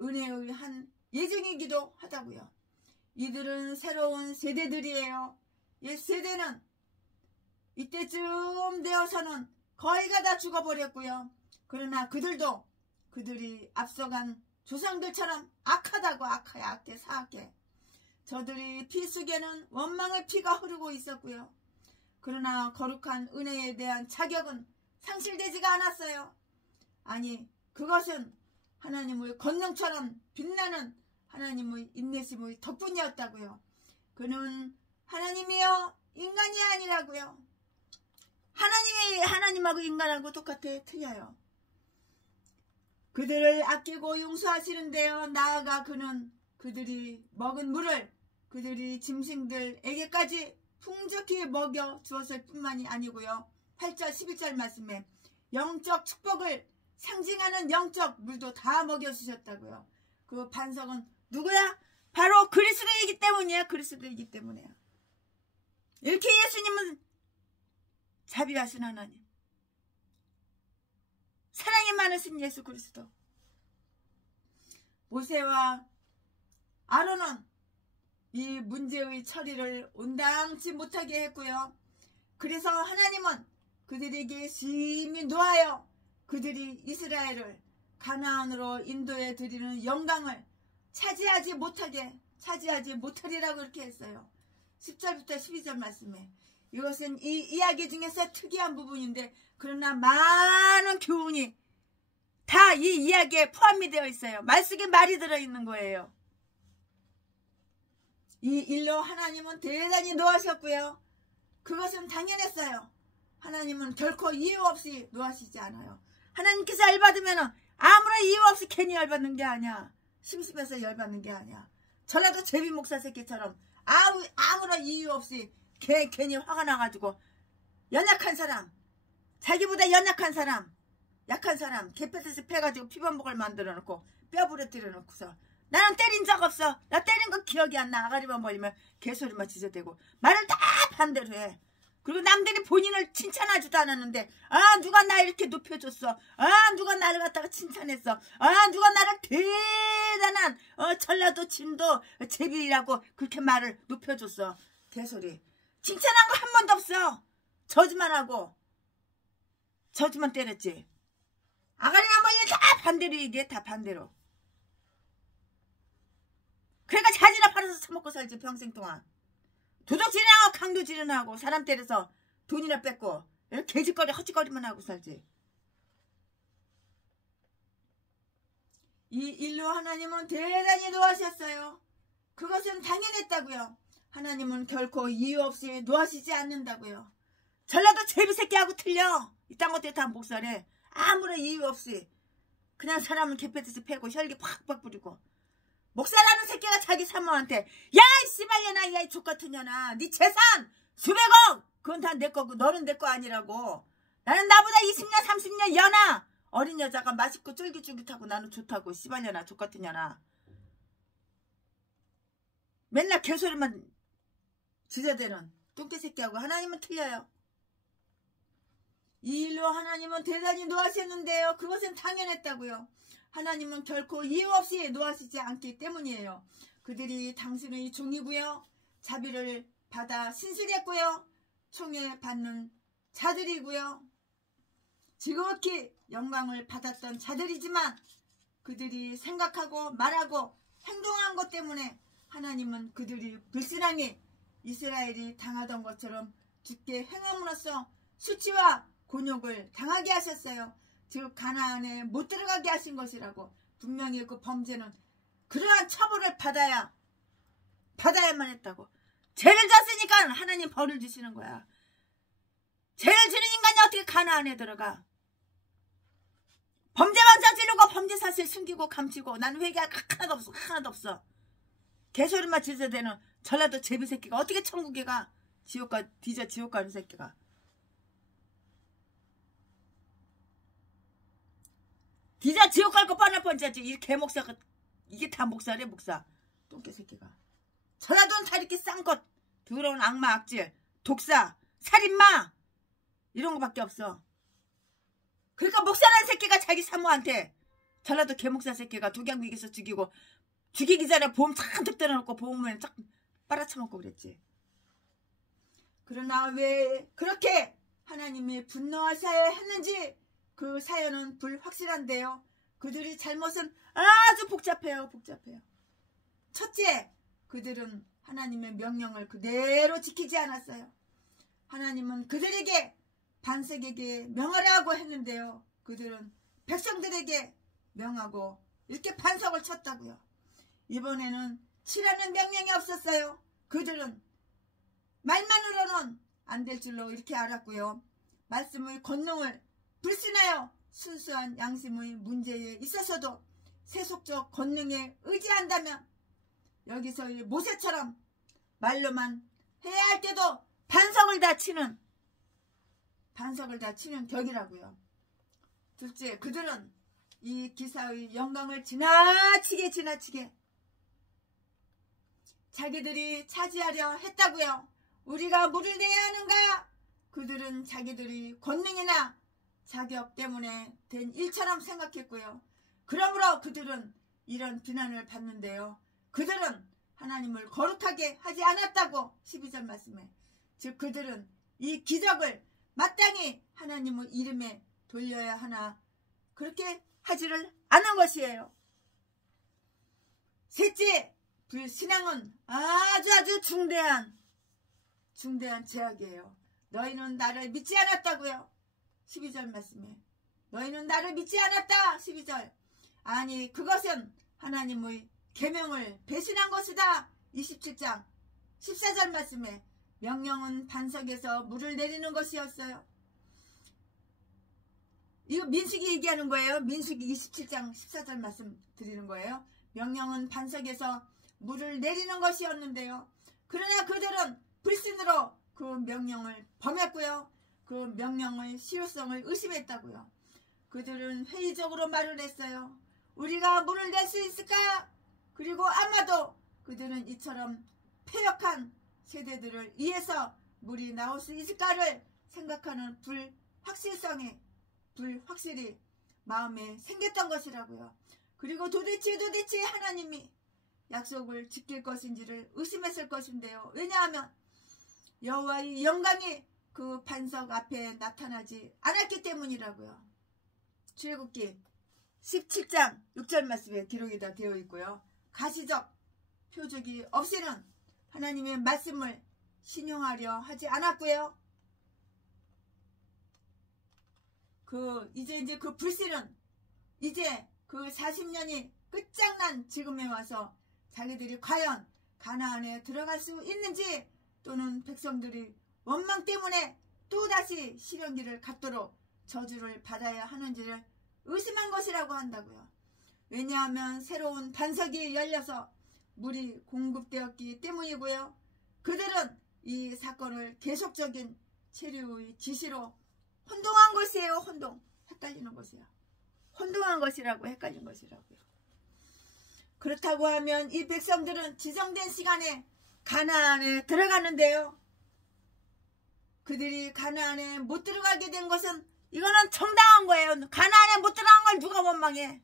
은혜의 한 예증이기도 하다고요. 이들은 새로운 세대들이에요. 옛 세대는 이때쯤 되어서는 거의가 다 죽어버렸고요. 그러나 그들도 그들이 앞서간 조상들처럼 악하다고 악해 사악해. 저들이 피 속에는 원망의 피가 흐르고 있었고요. 그러나 거룩한 은혜에 대한 자격은 상실되지가 않았어요. 아니, 그것은 하나님의 권능처럼 빛나는 하나님의 인내심의 덕분이었다고요. 그는 하나님이요 인간이 아니라고요. 하나님이 하나님하고 인간하고 똑같아 틀려요. 그들을 아끼고 용서하시는데요. 나아가 그는 그들이 먹은 물을 그들이 짐승들에게까지 풍족히 먹여 주었을 뿐만이 아니고요. 8절 11절 말씀에 영적 축복을 상징하는 영적 물도 다 먹여주셨다고요. 그 반석은 누구야? 바로 그리스도이기 때문이야. 그리스도이기 때문이야. 이렇게 예수님은 자비하신 하나님, 사랑이 많으신 예수 그리스도. 모세와 아론은 이 문제의 처리를 온당치 못하게 했고요. 그래서 하나님은 그들에게 심히 노하여 그들이 이스라엘을 가나안으로 인도해 드리는 영광을 차지하지 못하리라고 그렇게 했어요. 10절부터 12절 말씀에 이것은 이 이야기 중에서 특이한 부분인데 그러나 많은 교훈이 다 이 이야기에 포함이 되어 있어요. 말 속에 말이 들어있는 거예요. 이 일로 하나님은 대단히 노하셨고요. 그것은 당연했어요. 하나님은 결코 이유 없이 노하시지 않아요. 하나님께서 열받으면 아무런 이유 없이 괜히 열받는 게 아니야. 심심해서 열받는 게 아니야. 전라도 제비 목사 새끼처럼 아무런 이유 없이 괜히 화가 나가지고 연약한 사람, 자기보다 연약한 사람, 약한 사람 개패듯이 패가지고 피범벅을 만들어 놓고 뼈 부러뜨려 놓고서 나는 때린 적 없어. 나 때린 거 기억이 안 나. 아가리만 벌리면 개소리만 지저대고 말을 다 반대로 해. 그리고 남들이 본인을 칭찬하지도 않았는데 누가 나 이렇게 높여줬어. 누가 나를 갖다가 칭찬했어. 누가 나를 대단한 전라도 진도 제비라고 그렇게 말을 높여줬어. 개소리. 칭찬한 거 한 번도 없어. 저주만 하고 저주만 때렸지. 아가리만 벌리면 다 반대로 얘기해. 다 반대로. 그러니까 자지나 팔아서 처먹고 살지 평생 동안. 도둑질하고 강도질하고 사람 때려서 돈이나 뺏고 개짓거리 헛짓거리만 하고 살지. 이 일로 하나님은 대단히 노하셨어요. 그것은 당연했다고요. 하나님은 결코 이유 없이 노하시지 않는다고요. 전라도 제비새끼하고 틀려. 이딴 것들이 다 목살해. 아무런 이유 없이 그냥 사람을 개패듯이 패고 혈기 팍팍 뿌리고. 목사라는 새끼가 자기 사모한테 야 이 씨발년아 야 이 족같은 년아 네 재산 수백억 그건 다 내 거고 너는 내 거 아니라고. 나는 나보다 20년 30년 연하 어린 여자가 맛있고 쫄깃쫄깃하고 나는 좋다고. 씨발년아 족같은 년아. 맨날 개소리만 지저대는 똥개 새끼하고 하나님은 틀려요. 이 일로 하나님은 대단히 노하셨는데요. 그것은 당연했다고요. 하나님은 결코 이유 없이 노하시지 않기 때문이에요. 그들이 당신의 종이고요. 자비를 받아 신실했고요. 총애 받는 자들이고요. 지극히 영광을 받았던 자들이지만 그들이 생각하고 말하고 행동한 것 때문에 하나님은 그들이 불신앙이 이스라엘이 당하던 것처럼 죽게 행함으로써 수치와 곤욕을 당하게 하셨어요. 즉 가나안에 못 들어가게 하신 것이라고. 분명히 그 범죄는 그러한 처벌을 받아야만 했다고. 죄를 졌으니까 하나님 벌을 주시는 거야. 죄를 지는 인간이 어떻게 가나안에 들어가. 범죄만 저지르고 범죄 사실 숨기고 감추고 나는 회개할 하나도 없어. 개소리만 지저대는 전라도 제비 새끼가 어떻게 천국에 가. 지옥 가는 새끼가. 디자 지옥 갈 거 뻔할 뻔하지. 이 개목사가 이게 다 목사래 목사. 똥개 새끼가. 전라도는 다 이렇게 싼 것. 더러운 악마 악질. 독사. 살인마. 이런 거밖에 없어. 그러니까 목사라는 새끼가 자기 사모한테 전라도 개목사 새끼가 독양국에서 죽이고 죽이기 전에 보험 잔뜩 때려놓고 보험을 쫙 빨아쳐먹고 그랬지. 그러나 왜 그렇게 하나님이 분노하셔야 했는지 그 사연은 불확실한데요. 그들이 잘못은 아주 복잡해요. 첫째, 그들은 하나님의 명령을 그대로 지키지 않았어요. 하나님은 그들에게 반석에게 명하라고 했는데요. 그들은 백성들에게 명하고 이렇게 반석을 쳤다고요. 이번에는 치라는 명령이 없었어요. 그들은 말만으로는 안 될 줄로 이렇게 알았고요. 말씀의 권능을 불신하여 순수한 양심의 문제에 있어서도 세속적 권능에 의지한다면 여기서의 모세처럼 말로만 해야 할 때도 반석을 다 치는 격이라고요. 둘째, 그들은 이 기사의 영광을 지나치게 자기들이 차지하려 했다고요. 우리가 물을 내야 하는가? 그들은 자기들이 권능이나 자격 때문에 된 일처럼 생각했고요. 그러므로 그들은 이런 비난을 받는데요. 그들은 하나님을 거룩하게 하지 않았다고 12절 말씀에. 즉 그들은 이 기적을 마땅히 하나님의 이름에 돌려야 하나 그렇게 하지를 않은 것이에요. 셋째, 불신앙은 아주 중대한 죄악이에요. 너희는 나를 믿지 않았다고요. 12절 말씀에. 너희는 나를 믿지 않았다. 12절. 아니 그것은 하나님의 계명을 배신한 것이다. 27장 14절 말씀에. 명령은 반석에서 물을 내리는 것이었어요. 이거 민수기 얘기하는 거예요. 민수기 27장 14절 말씀 드리는 거예요. 명령은 반석에서 물을 내리는 것이었는데요. 그러나 그들은 불신으로 그 명령을 범했고요. 그 명령의 실효성을 의심했다고요. 그들은 회의적으로 말을 했어요. 우리가 물을 낼 수 있을까? 그리고 아마도 그들은 이처럼 폐역한 세대들을 위해서 물이 나올 수 있을까를 생각하는 불확실이 마음에 생겼던 것이라고요. 그리고 도대체 하나님이 약속을 지킬 것인지를 의심했을 것인데요. 왜냐하면 여호와의 영광이 그 반석 앞에 나타나지 않았기 때문이라고요. 출애굽기 17장 6절 말씀에 기록이 다 되어 있고요. 가시적 표적이 없이는 하나님의 말씀을 신용하려 하지 않았고요. 이제 그 불신은 이제 그 40년이 끝장난 지금에 와서 자기들이 과연 가나안에 들어갈 수 있는지 또는 백성들이 원망 때문에 또다시 시련기를 갖도록 저주를 받아야 하는지를 의심한 것이라고 한다고요. 왜냐하면 새로운 반석이 열려서 물이 공급되었기 때문이고요. 그들은 이 사건을 계속적인 체류의 지시로 혼동한 것이에요. 헷갈리는 것이에요. 혼동한 것이라고 헷갈린 것이라고요. 그렇다고 하면 이 백성들은 지정된 시간에 가나안에 들어가는데요. 그들이 가나안에 못 들어가게 된 것은 이거는 정당한 거예요. 가나안에 못 들어간 걸 누가 원망해?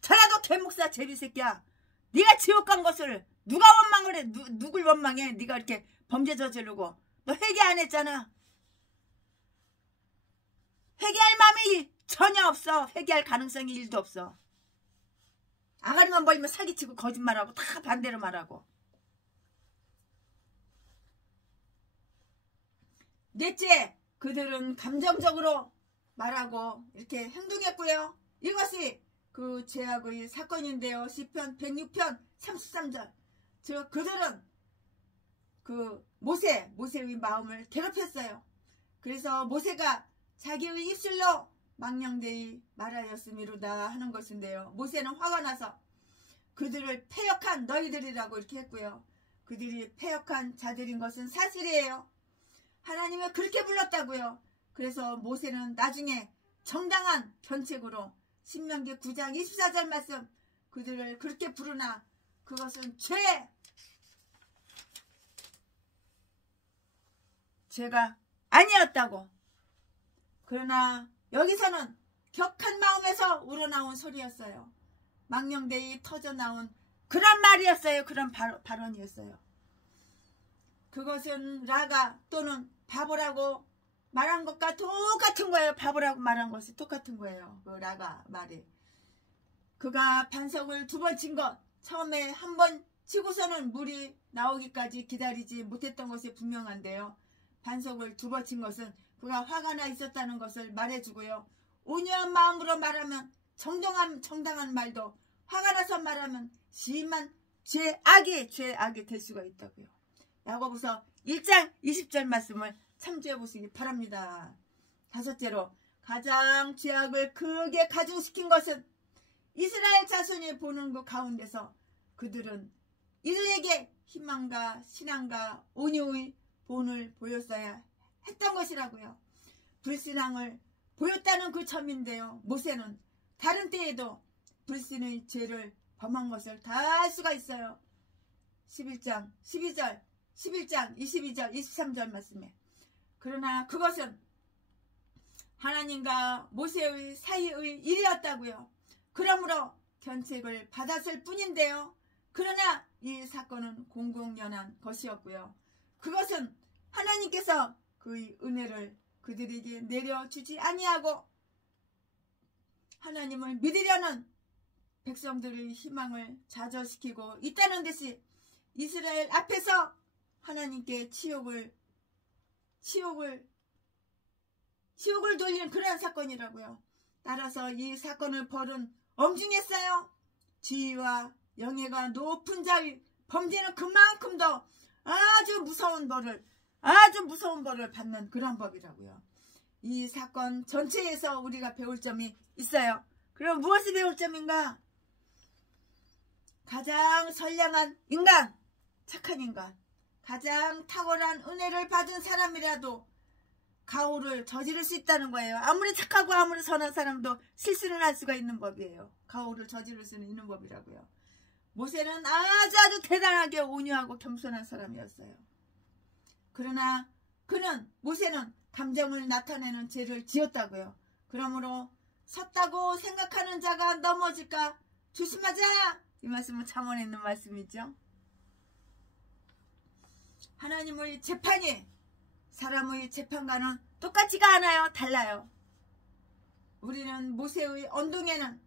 전라도 개목사 제비새끼야. 네가 지옥 간 것을 누가 원망을 해? 누굴 원망해? 네가 이렇게 범죄 저지르고 너 회개 안 했잖아. 회개할 마음이 전혀 없어. 회개할 가능성이 1도 없어. 아가리만 보이면 사기치고 거짓말하고 다 반대로 말하고. 넷째, 그들은 감정적으로 말하고 이렇게 행동했고요. 이것이 그 죄악의 사건인데요. 시편 106편 33절. 즉 그들은 그 모세의 마음을 괴롭혔어요. 그래서 모세가 자기의 입술로 망령되이 말하였음이로다 하는 것인데요. 모세는 화가 나서 그들을 패역한 너희들이라고 이렇게 했고요. 그들이 패역한 자들인 것은 사실이에요. 하나님을 그렇게 불렀다고요. 그래서 모세는 나중에 정당한 견책으로 신명기 9장 24절 말씀 그들을 그렇게 부르나 그것은 죄가 아니었다고. 그러나 여기서는 격한 마음에서 우러나온 소리였어요. 망령되이 터져나온 그런 말이었어요. 그런 발언이었어요. 그것은 라가 또는 바보라고 말한 것과 똑같은 거예요. 바보라고 말한 것이 똑같은 거예요. 그 라가 말이. 그가 반석을 2번 친 것, 처음에 한 번 치고서는 물이 나오기까지 기다리지 못했던 것이 분명한데요. 반석을 2번 친 것은 그가 화가 나 있었다는 것을 말해주고요. 온유한 마음으로 말하면 정당한 말도, 화가 나서 말하면 심한 죄악이 될 수가 있다고요. 야고보서 1장 20절 말씀을 참조해 보시기 바랍니다. 5째로 가장 죄악을 크게 가중시킨 것은 이스라엘 자손이 보는 그 가운데서 그들은 이들에게 희망과 신앙과 온유의 본을 보였어야 했던 것이라고요. 불신앙을 보였다는 그 점인데요. 모세는 다른 때에도 불신의 죄를 범한 것을 다 알 수가 있어요. 11장 12절 11장 22절 23절 말씀에. 그러나 그것은 하나님과 모세의 사이의 일이었다고요. 그러므로 견책을 받았을 뿐인데요. 그러나 이 사건은 공공연한 것이었고요. 그것은 하나님께서 그의 은혜를 그들에게 내려주지 아니하고 하나님을 믿으려는 백성들의 희망을 좌절시키고 있다는 듯이 이스라엘 앞에서 하나님께 치욕을 돌리는 그러한 사건이라고요. 따라서 이 사건을 벌은 엄중했어요. 지위와 영예가 높은 자의 범죄는 그만큼 더 아주 무서운 벌을 받는 그런 법이라고요. 이 사건 전체에서 우리가 배울 점이 있어요. 그럼 무엇을 배울 점인가? 가장 선량한 인간, 착한 인간, 가장 탁월한 은혜를 받은 사람이라도 가오를 저지를 수 있다는 거예요. 아무리 착하고 아무리 선한 사람도 실수를 할 수가 있는 법이에요. 가오를 저지를 수는 있는 법이라고요. 모세는 아주 대단하게 온유하고 겸손한 사람이었어요. 그러나 모세는 감정을 나타내는 죄를 지었다고요. 그러므로 섰다고 생각하는 자가 넘어질까 조심하자. 이 말씀은 잠언에 있는 말씀이죠. 하나님의 재판이 사람의 재판과는 똑같지가 않아요. 달라요. 우리는 모세의 언동에는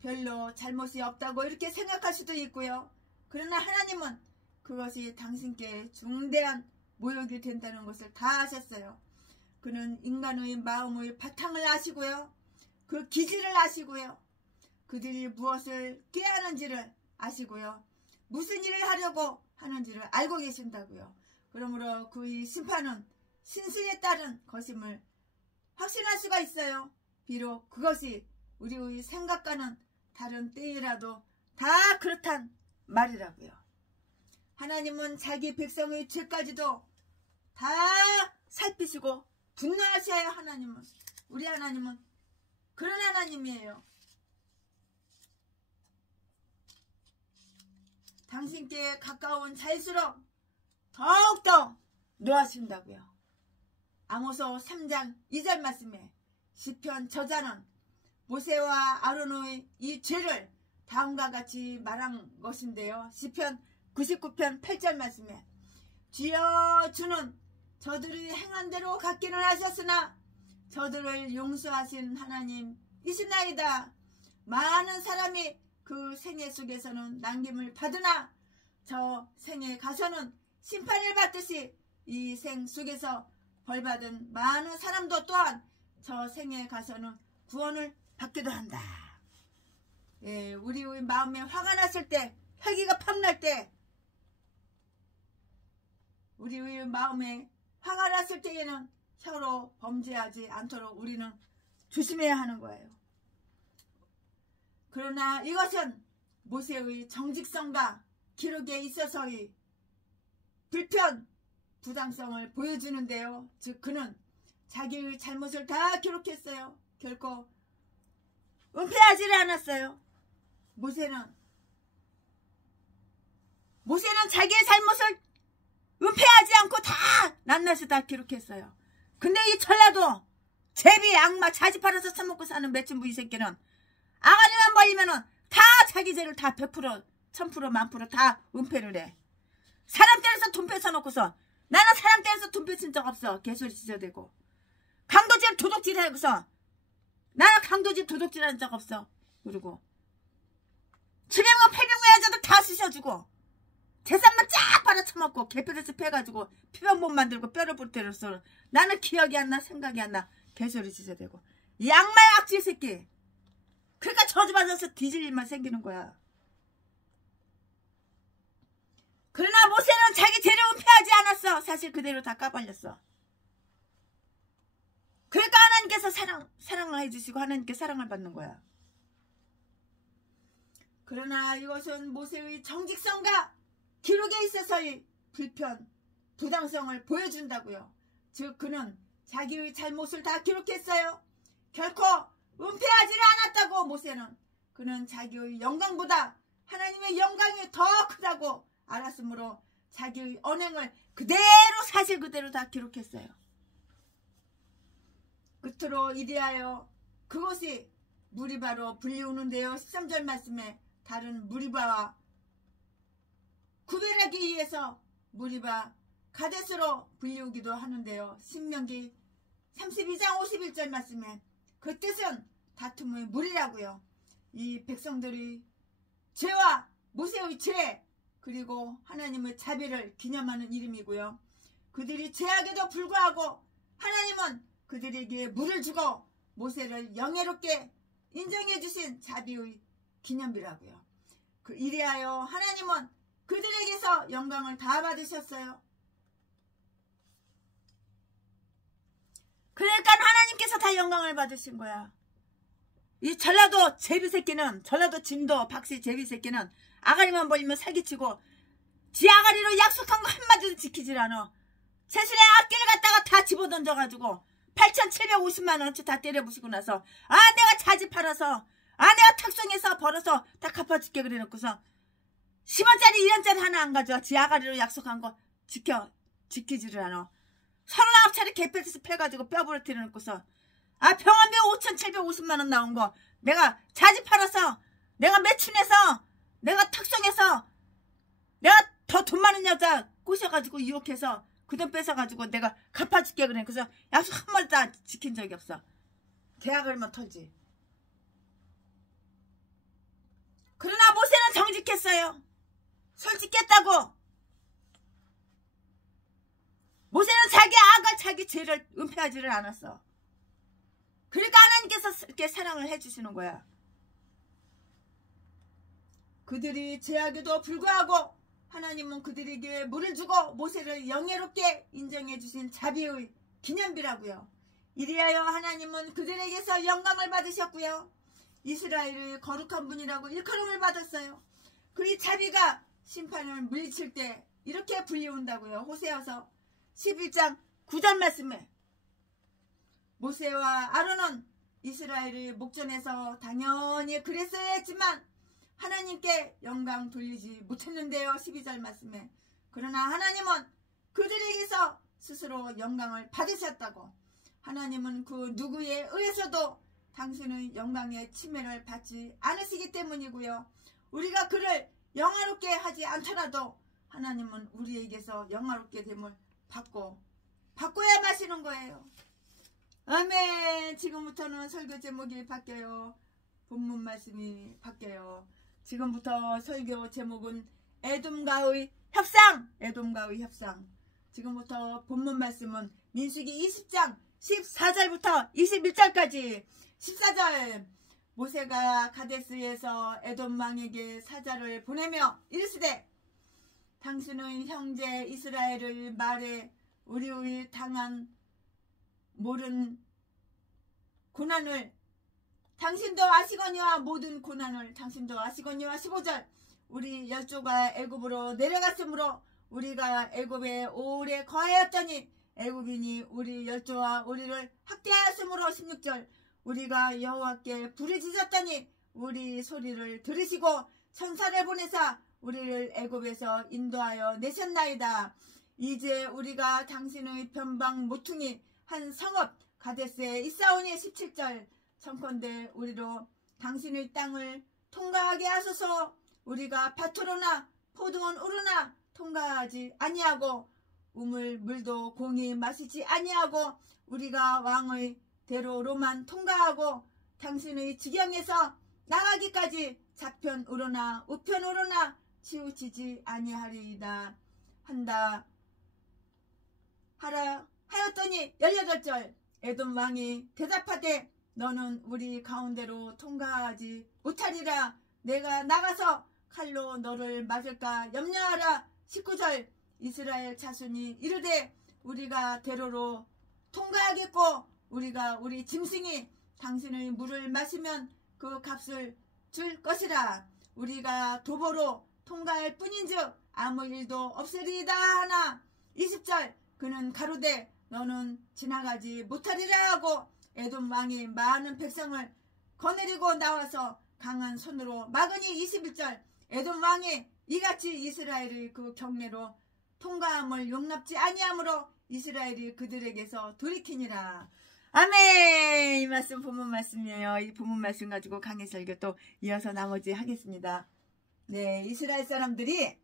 별로 잘못이 없다고 이렇게 생각할 수도 있고요. 그러나 하나님은 그것이 당신께 중대한 모욕이 된다는 것을 다 아셨어요. 그는 인간의 마음의 바탕을 아시고요. 그 기질을 아시고요. 그들이 무엇을 꾀하는지를 아시고요. 무슨 일을 하려고 하는지를 알고 계신다고요. 그러므로 그의 심판은 신실에 따른 것임을 확신할 수가 있어요. 비록 그것이 우리의 생각과는 다른 때이라도 다 그렇단 말이라고요. 하나님은 자기 백성의 죄까지도 다 살피시고 분노하셔야 우리 하나님은 그런 하나님이에요. 당신께 가까운 자일수록 더욱더 노하신다고요. 아모스 3장 2절 말씀에 시편 저자는 모세와 아론의 이 죄를 다음과 같이 말한 것인데요. 시편 99편 8절 말씀에 주여 주는 저들이 행한 대로 갚기는 하셨으나 저들을 용서하신 하나님이시나이다. 많은 사람이 그 생애 속에서는 남김을 받으나 저 생에 가서는 심판을 받듯이 이 생 속에서 벌받은 많은 사람도 또한 저 생에 가서는 구원을 받기도 한다. 예, 우리의 마음에 화가 났을 때, 혈기가 팍 날 때, 우리의 마음에 화가 났을 때에는 혀로 범죄하지 않도록 우리는 조심해야 하는 거예요. 그러나 이것은 모세의 정직성과 기록에 있어서의 부당성을 보여주는데요. 즉 그는 자기의 잘못을 다 기록했어요. 결코 은폐하지를 않았어요. 모세는 자기의 잘못을 은폐하지 않고 다 낱낱이 다 기록했어요. 근데 이 전라도 제비 악마 자지 팔아서 처먹고 사는 매춘부 이 새끼는 아가리만 벌리면은 다 자기 죄를 다 100% 1000% 1000% 다 은폐를 해. 사람 때려서 돈 뺏어놓고서 나는 사람 때려서 돈 뺏은 적 없어. 개소리 찢어대고 강도질 도둑질 하고서 나는 강도질 도둑질 한 적 없어. 그리고 700만 800만 여자들 다 쑤셔주고 재산만 쫙 빨아쳐먹고 개뼈를 해가지고 피병복 만들고 뼈를 부러뜨렸어. 나는 기억이 안 나. 생각이 안 나. 개소리 찢어대고 양마의 악질 새끼. 그러니까 저주받아서 뒤질 일만 생기는 거야. 그러나 모세는 자기 죄를 은폐하지 않았어. 사실 그대로 다 까발렸어. 그러니까 하나님께서 사랑을 해주시고 하나님께 사랑을 받는 거야. 그러나 이것은 모세의 정직성과 기록에 있어서의 부당성을 보여준다고요. 즉 그는 자기의 잘못을 다 기록했어요. 결코 은폐하지를 않았다고. 모세는 그는 자기의 영광보다 하나님의 영광이 더 크다고 알았으므로 자기의 언행을 그대로 사실 그대로 다 기록했어요. 끝으로 이리하여 그곳이 무리바로 불리우는데요. 13절 말씀에 다른 무리바와 구별하기 위해서 무리바 가데스로 불리우기도 하는데요. 신명기 32장 51절 말씀에 그 뜻은 다툼의 물이라고요. 이 백성들이 죄와 모세의 죄 그리고 하나님의 자비를 기념하는 이름이고요. 그들이 죄악에도 불구하고 하나님은 그들에게 물을 주고 모세를 영예롭게 인정해 주신 자비의 기념비라고요. 이리하여 하나님은 그들에게서 영광을 다 받으셨어요. 그러니까 하나님께서 다 영광을 받으신 거야. 이 전라도 제비새끼는, 전라도 진도 박씨 제비새끼는 아가리만 벌리면 사기치고 지 아가리로 약속한 거 한마디도 지키질 않아. 세술에 악기를 갖다가 다 집어던져가지고 8,750만원어치 다 때려부시고 나서 내가 자지 팔아서 내가 탁송해서 벌어서 다 갚아줄게 그래놓고서 10원짜리 1원짜리 하나 안 가져와. 지 아가리로 약속한 거 지키지를 않아. 39차례 개패스 패가지고 뼈 부러뜨려놓고서 병원비 5,750만원 나온 거 내가 자지 팔아서 내가 매춘해서 내가 탁송해서 내가 더 돈 많은 여자 꼬셔가지고 유혹해서 그 돈 뺏어가지고 내가 갚아줄게 그래. 그래서 약속 한 마디 다 지킨 적이 없어. 대학을만 털지. 그러나 모세는 정직했어요. 솔직했다고. 모세는 자기 악을 자기 죄를 은폐하지를 않았어. 그러니까 하나님께서 이렇게 사랑을 해주시는 거야. 그들이 죄악에도 불구하고 하나님은 그들에게 물을 주고 모세를 영예롭게 인정해 주신 자비의 기념비라고요. 이리하여 하나님은 그들에게서 영광을 받으셨고요. 이스라엘의 거룩한 분이라고 일컬음을 받았어요. 그 자비가 심판을 물리칠 때 이렇게 불리운다고요. 호세아서 11장 9절 말씀에 모세와 아론은 이스라엘의 목전에서 당연히 그랬어야 했지만 하나님께 영광 돌리지 못했는데요. 12절 말씀에 그러나 하나님은 그들에게서 스스로 영광을 받으셨다고. 하나님은 그 누구에 의해서도 당신의 영광의 침해를 받지 않으시기 때문이고요. 우리가 그를 영화롭게 하지 않더라도 하나님은 우리에게서 영화롭게 됨을 바꿔야 마시는 거예요. 아멘. 지금부터는 설교 제목이 바뀌어요. 본문 말씀이 바뀌어요. 지금부터 설교 제목은 에돔과의 협상. 에돔과의 협상. 지금부터 본문 말씀은 민수기 20장 14절부터 21절까지. 14절 모세가 가데스에서 에돔 왕에게 사자를 보내며 이르시되 당신의 형제 이스라엘의 말에 우리의 당한 모든 고난을 당신도 아시거니와 모든 고난을 당신도 아시거니와. 15절 우리 열조가 애굽으로 내려갔으므로 우리가 애굽에 오래 거하였더니 애굽인이 우리 열조와 우리를 학대하였으므로. 16절 우리가 여호와께 부르짖었더니 우리 소리를 들으시고 천사를 보내사 우리를 애굽에서 인도하여 내셨나이다. 이제 우리가 당신의 변방 모퉁이 한 성읍 가데스에 있사오니 17절 청컨대 우리로 당신의 땅을 통과하게 하소서. 우리가 밭으로나 포도원 우르나 통과하지 아니하고 우물 물도 공이 마시지 아니하고 우리가 왕의 대로로만 통과하고 당신의 지경에서 나가기까지 좌편 우러나 우편 우러나 치우치지 아니하리이다 한다 하라 하였더니 18절 에돔 왕이 대답하되 너는 우리 가운데로 통과하지 못하리라. 내가 나가서 칼로 너를 맞을까 염려하라. 19절 이스라엘 자손이 이르되 우리가 대로로 통과하겠고 우리가 우리 짐승이 당신의 물을 마시면 그 값을 줄 것이라. 우리가 도보로 통과할 뿐인즉 아무 일도 없으리이다 하나. 20절 그는 가로되 너는 지나가지 못하리라 하고 에돔 왕이 많은 백성을 거느리고 나와서 강한 손으로 막으니 21절 에돔 왕이 이같이 이스라엘의 그 경내로 통과함을 용납지 아니하므로 이스라엘이 그들에게서 돌이키니라. 아멘. 이 말씀 본문 말씀이에요. 이 본문 말씀 가지고 강의 설교 또 이어서 나머지 하겠습니다. 네, 이스라엘 사람들이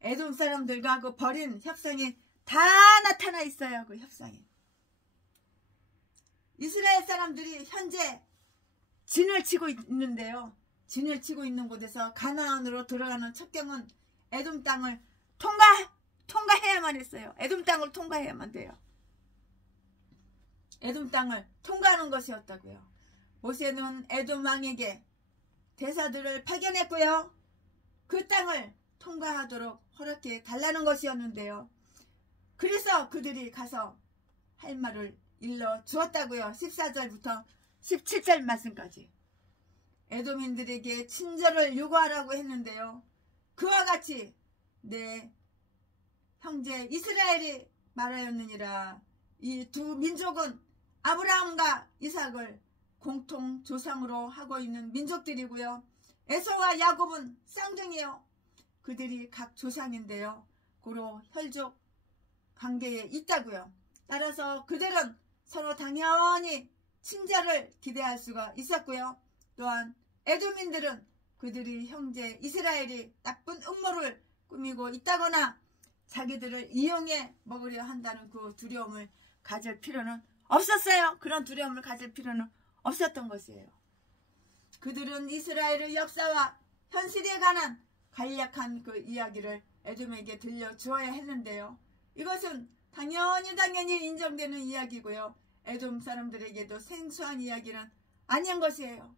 에돔 사람들과 그 벌인 협상이 다 나타나 있어요. 그 협상이. 이스라엘 사람들이 현재 진을 치고 있는데요. 진을 치고 있는 곳에서 가나안으로 들어가는 첫 경은 에돔 땅을 통과해야만 했어요. 에돔 땅을 통과해야만 돼요. 에돔 땅을 통과하는 것이었다고요. 모세는 에돔 왕에게 대사들을 파견했고요. 그 땅을 통과하도록 허락해 달라는 것이었는데요. 그래서 그들이 가서 할 말을 일러 주었다고요. 14절부터 17절 말씀까지. 에돔인들에게 친절을 요구하라고 했는데요. 그와 같이 내 형제 이스라엘이 말하였느니라. 이 두 민족은 아브라함과 이삭을 공통 조상으로 하고 있는 민족들이고요. 에서와 야곱은 쌍둥이요. 그들이 각 조상인데요. 고로 혈족 관계에 있다고요. 따라서 그들은 서로 당연히 친절을 기대할 수가 있었고요. 또한 에돔인들은 그들이 형제 이스라엘이 나쁜 음모를 꾸미고 있다거나 자기들을 이용해 먹으려 한다는 그 두려움을 가질 필요는 없었어요. 그런 두려움을 가질 필요는 없었던 것이에요. 그들은 이스라엘의 역사와 현실에 관한 간략한 그 이야기를 에돔에게 들려주어야 했는데요. 이것은 당연히 인정되는 이야기고요. 에돔 사람들에게도 생소한 이야기는 아닌 것이에요.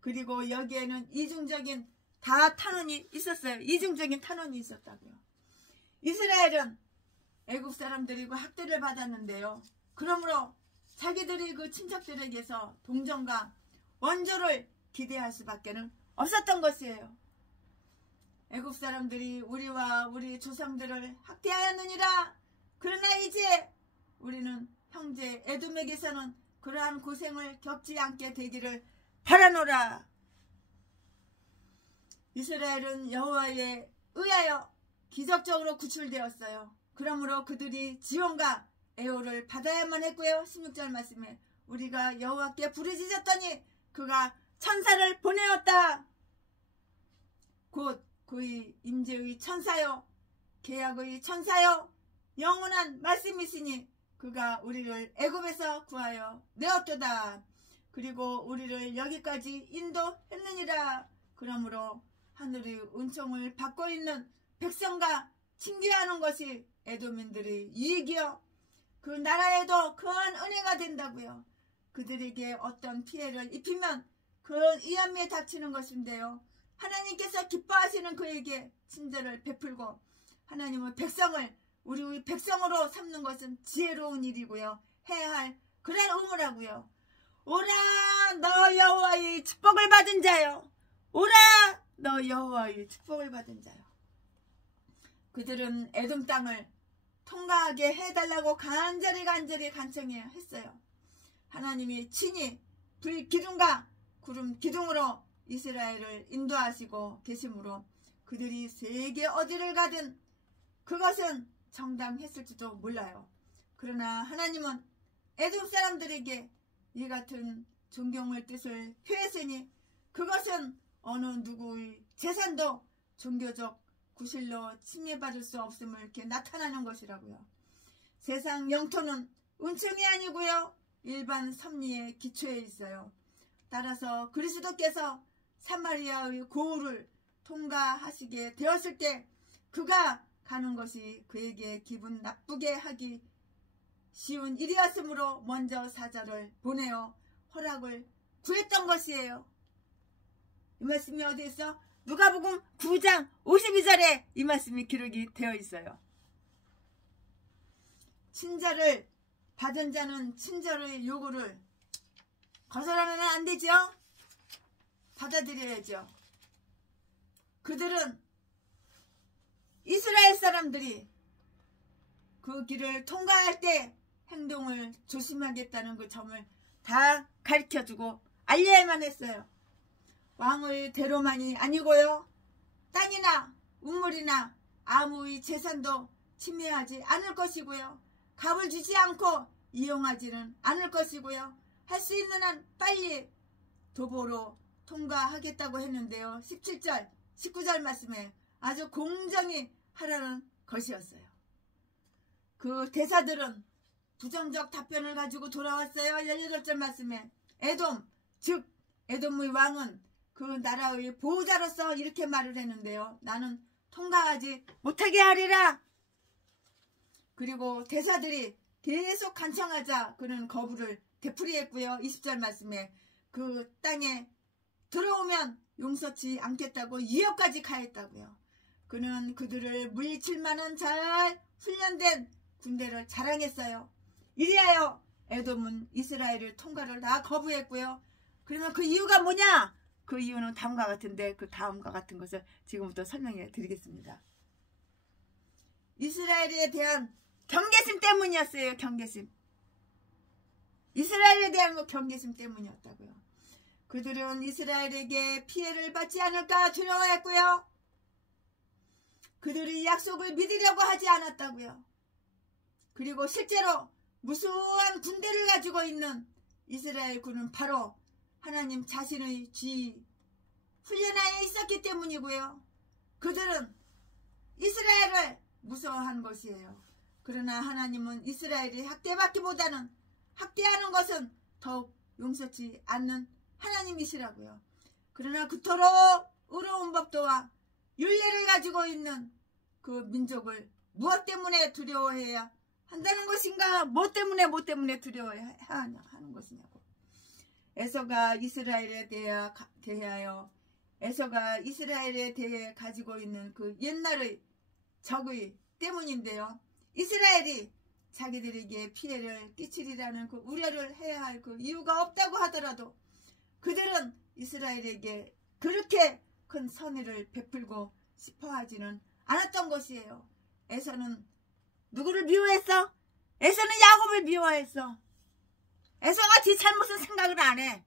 그리고 여기에는 이중적인 탄원이 있었어요. 이중적인 탄원이 있었다고요. 이스라엘은 애굽 사람들이고 학대를 받았는데요. 그러므로 자기들이 그 친척들에게서 동정과 원조를 기대할 수밖에 없었던 것이에요. 애굽 사람들이 우리와 우리 조상들을 학대하였느니라. 그러나 이제 우리는 형제 에돔에게서는 그러한 고생을 겪지 않게 되기를 바라노라. 이스라엘은 여호와에 의하여 기적적으로 구출되었어요. 그러므로 그들이 지원과 애호를 받아야만 했고요. 16절 말씀에 우리가 여호와께 부르짖었더니 그가 천사를 보내었다. 곧 그의 임재의 천사요 계약의 천사요 영원한 말씀이시니 그가 우리를 애굽에서 구하여 내었도다. 그리고 우리를 여기까지 인도했느니라. 그러므로 하늘의 은총을 받고 있는 백성과 친교하는 것이 에돔인들의 이익이요 그 나라에도 큰 은혜가 된다고요. 그들에게 어떤 피해를 입히면 큰 위험에 닥치는 것인데요. 하나님께서 기뻐하시는 그에게 친절을 베풀고 하나님은 백성을 우리의 백성으로 삼는 것은 지혜로운 일이고요. 해야 할 그런 의무라고요. 오라 너 여호와의 축복을 받은 자요. 오라 너 여호와의 축복을 받은 자요. 그들은 에돔 땅을 통과하게 해달라고 간절히 간청해야 했어요. 하나님이 친히 불 기둥과 구름 기둥으로 이스라엘을 인도하시고 계시므로 그들이 세계 어디를 가든 그것은 정당했을지도 몰라요. 그러나 하나님은 에돔 사람들에게 이 같은 존경의 뜻을 표했으니 그것은 어느 누구의 재산도 종교적 구실로 침해받을 수 없음을 이렇게 나타나는 것이라고요. 세상 영토는 은총이 아니고요. 일반 섭리에 기초해 있어요. 따라서 그리스도께서 사마리아의 고을을 통과하시게 되었을 때 그가 가는 것이 그에게 기분 나쁘게 하기 쉬운 일이었으므로 먼저 사자를 보내어 허락을 구했던 것이에요. 이 말씀이 어디 있어? 누가복음 9장 52절에 이 말씀이 기록이 되어 있어요. 친절을 받은 자는 친절의 요구를 거절하면 안 되죠? 받아들여야죠. 그들은 이스라엘 사람들이 그 길을 통과할 때 행동을 조심하겠다는 그 점을 다 가르쳐주고 알려야만 했어요. 왕의 대로만이 아니고요. 땅이나 우물이나 아무의 재산도 침해하지 않을 것이고요. 값을 주지 않고 이용하지는 않을 것이고요. 할 수 있는 한 빨리 도보로 통과하겠다고 했는데요. 17절, 19절 말씀에 아주 공정히 하라는 것이었어요. 그 대사들은 부정적 답변을 가지고 돌아왔어요. 18절 말씀에 에돔, 즉 에돔의 왕은 그 나라의 보호자로서 이렇게 말을 했는데요. 나는 통과하지 못하게 하리라. 그리고 대사들이 계속 간청하자 그는 거부를 되풀이했고요. 20절 말씀에 그 땅에 들어오면 용서치 않겠다고 유역까지 가했다고요. 그는 그들을 물리칠 만한 잘 훈련된 군대를 자랑했어요. 이리하여 에돔은 이스라엘을 통과를 다 거부했고요. 그러면 그 이유가 뭐냐? 그 이유는 다음과 같은데 그 다음과 같은 것을 지금부터 설명해 드리겠습니다. 이스라엘에 대한 경계심 때문이었어요. 경계심. 이스라엘에 대한 경계심 때문이었다고요. 그들은 이스라엘에게 피해를 받지 않을까 두려워했고요. 그들이 약속을 믿으려고 하지 않았다고요. 그리고 실제로 무수한 군대를 가지고 있는 이스라엘 군은 바로 하나님 자신의 쥐 훈련하에 있었기 때문이고요. 그들은 이스라엘을 무서워한 것이에요. 그러나 하나님은 이스라엘이 학대받기보다는 학대하는 것은 더욱 용서치 않는 하나님이시라고요. 그러나 그토록 의로운 법도와 율례를 가지고 있는 그 민족을 무엇 때문에 두려워해야 한다는 것인가? 뭐 때문에 두려워해야 하는 것이냐고. 에서가 이스라엘에 대하여 에서가 이스라엘에 대해 가지고 있는 그 옛날의 적의 때문인데요. 이스라엘이 자기들에게 피해를 끼치리라는 그 우려를 해야 할 그 이유가 없다고 하더라도 그들은 이스라엘에게 그렇게 큰 선의를 베풀고 싶어 하지는 않았던 것이에요. 에서는 누구를 미워했어? 에서는 야곱을 미워했어. 에서가 지 잘못은 생각을 안 해.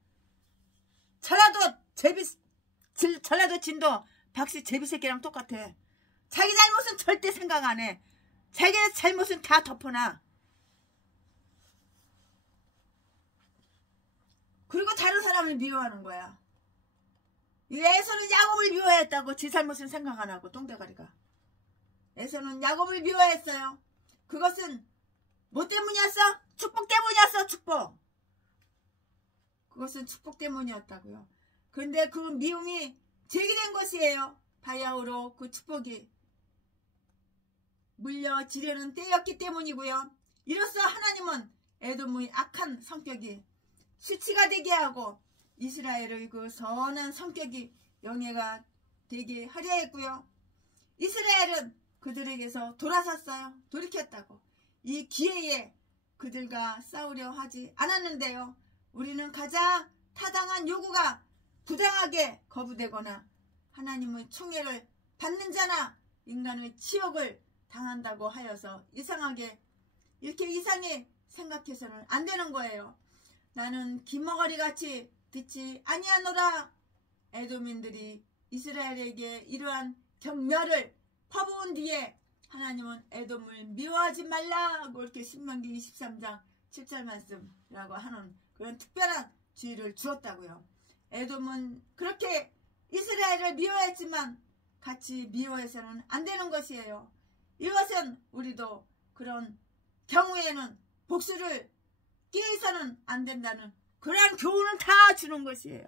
전라도 진도 박씨 제비새끼랑 똑같아. 자기 잘못은 절대 생각 안 해. 자기 잘못은 다 덮어놔. 그리고 다른 사람을 미워하는 거야. 에서는 야곱을 미워했다고 지 잘못은 생각 안 하고 똥대가리가. 에서는 야곱을 미워했어요. 그것은 뭐 때문이었어? 축복 때문이었어. 축복. 그것은 축복 때문이었다고요. 그런데 그 미움이 제기된 것이에요. 바야흐로 그 축복이 물려지려는 때였기 때문이고요. 이로써 하나님은 에돔의 악한 성격이 수치가 되게 하고 이스라엘의 그 선한 성격이 영예가 되게 하려 했고요. 이스라엘은 그들에게서 돌아섰어요. 돌이켰다고. 이 기회에 그들과 싸우려 하지 않았는데요. 우리는 가장 타당한 요구가 부당하게 거부되거나 하나님의 총애를 받는 자나 인간의 치욕을 당한다고 하여서 이상하게 생각해서는 안 되는 거예요. 나는 기머거리같이 듣지 아니하노라. 에돔인들이 이스라엘에게 이러한 경멸을 퍼부은 뒤에 하나님은 에돔을 미워하지 말라고 이렇게 신명기 23장 7절 말씀이라고 하는 그런 특별한 주의를 주었다고요. 에돔은 그렇게 이스라엘을 미워했지만 같이 미워해서는 안 되는 것이에요. 이것은 우리도 그런 경우에는 복수를 끼해서는 안 된다는 그러한 교훈을 다 주는 것이에요.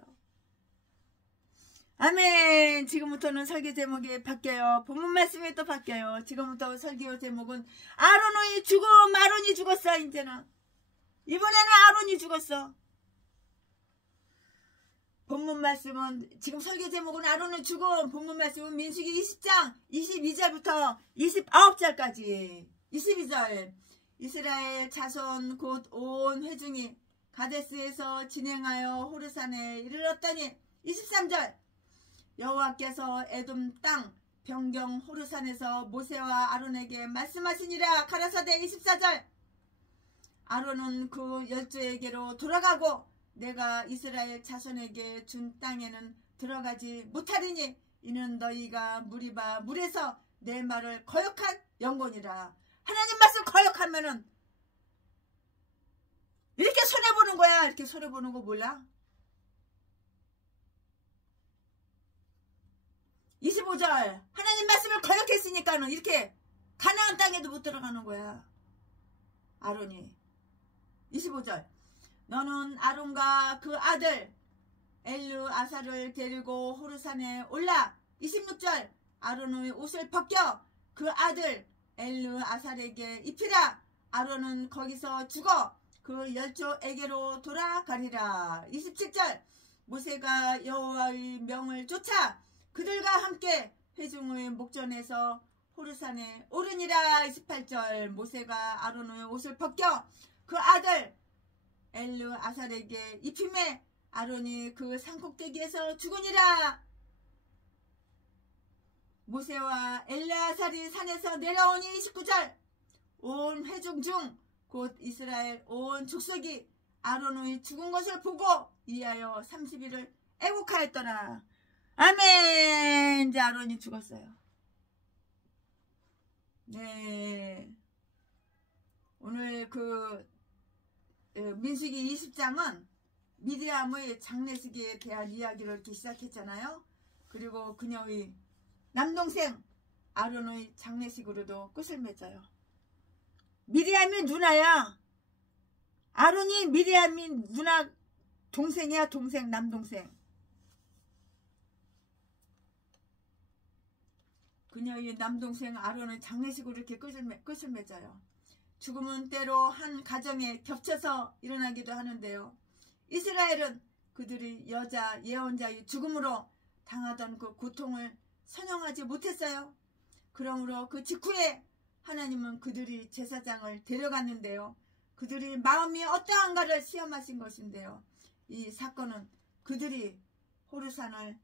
아멘. 지금부터는 설교 제목이 바뀌어요. 본문 말씀이 또 바뀌어요. 지금부터 설교 제목은 아론의 죽음. 아론이 죽었어. 이제는 이번에는 아론이 죽었어. 본문 말씀은 지금 설교 제목은 아론의 죽음. 본문 말씀은 민수기 20장 22절부터 29절까지 22절. 이스라엘 자손 곧 온 회중이 가데스에서 진행하여 호르산에 이르렀더니 23절. 여호와께서 에돔 땅 변경 호르산에서 모세와 아론에게 말씀하시니라. 가라사대 24절. 아론은 그 12에게로 돌아가고 내가 이스라엘 자손에게 준 땅에는 들어가지 못하리니 이는 너희가 무리바 물에서 내 말을 거역한 영혼이라. 하나님 말씀 거역하면은 이렇게 손해보는 거야. 이렇게 손해보는 거 몰라? 25절. 하나님 말씀을 거역했으니까는 이렇게 가나안 땅에도 못 들어가는 거야. 아론이. 25절. 너는 아론과 그 아들 엘르아사를 데리고 호르산에 올라. 26절. 아론의 옷을 벗겨 그 아들 엘르아살에게 입히라. 아론은 거기서 죽어 그 열조에게로 돌아가리라. 27절. 모세가 여호와의 명을 쫓아 그들과 함께 회중의 목전에서 호르산에 오르니라. 28절. 모세가 아론의 옷을 벗겨 그 아들 엘르아살에게 입힘에 아론이 그 산꼭대기에서 죽으니라. 모세와 엘르아살이 산에서 내려오니. 29절. 온 회중 중 곧 이스라엘 온 족속이 아론의 죽은 것을 보고 이하여 30일을 애곡하였더라. 아멘. 이제 아론이 죽었어요. 네. 오늘 그 민수기 20장은 미디암의 장례식에 대한 이야기를 이렇게 시작했잖아요. 그리고 그녀의 남동생 아론의 장례식으로도 끝을 맺어요. 미리암이 누나야. 아론이 미리암이 누나 동생이야. 동생 남동생. 그녀의 남동생 아론의 장례식으로 이렇게 끝을 맺어요. 죽음은 때로 한 가정에 겹쳐서 일어나기도 하는데요. 이스라엘은 그들이 여자 예언자의 죽음으로 당하던 그 고통을 선용하지 못했어요. 그러므로 그 직후에 하나님은 그들이 제사장을 데려갔는데요. 그들이 마음이 어떠한가를 시험하신 것인데요. 이 사건은 그들이 호르산을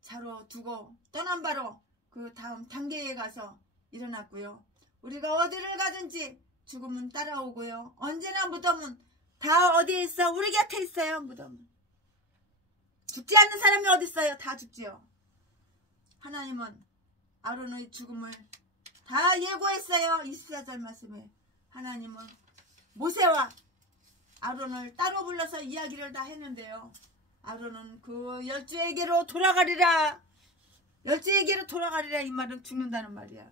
자로 두고 떠난 바로 그 다음 단계에 가서 일어났고요. 우리가 어디를 가든지 죽음은 따라오고요. 언제나 무덤은 다 어디에 있어? 우리 곁에 있어요. 무덤은. 죽지 않는 사람이 어디 있어요? 다 죽지요. 하나님은 아론의 죽음을 다 예고했어요. 24절 말씀에 하나님은 모세와 아론을 따로 불러서 이야기를 다 했는데요. 아론은 그 열주에게로 돌아가리라. 열주에게로 돌아가리라. 이 말은 죽는다는 말이야.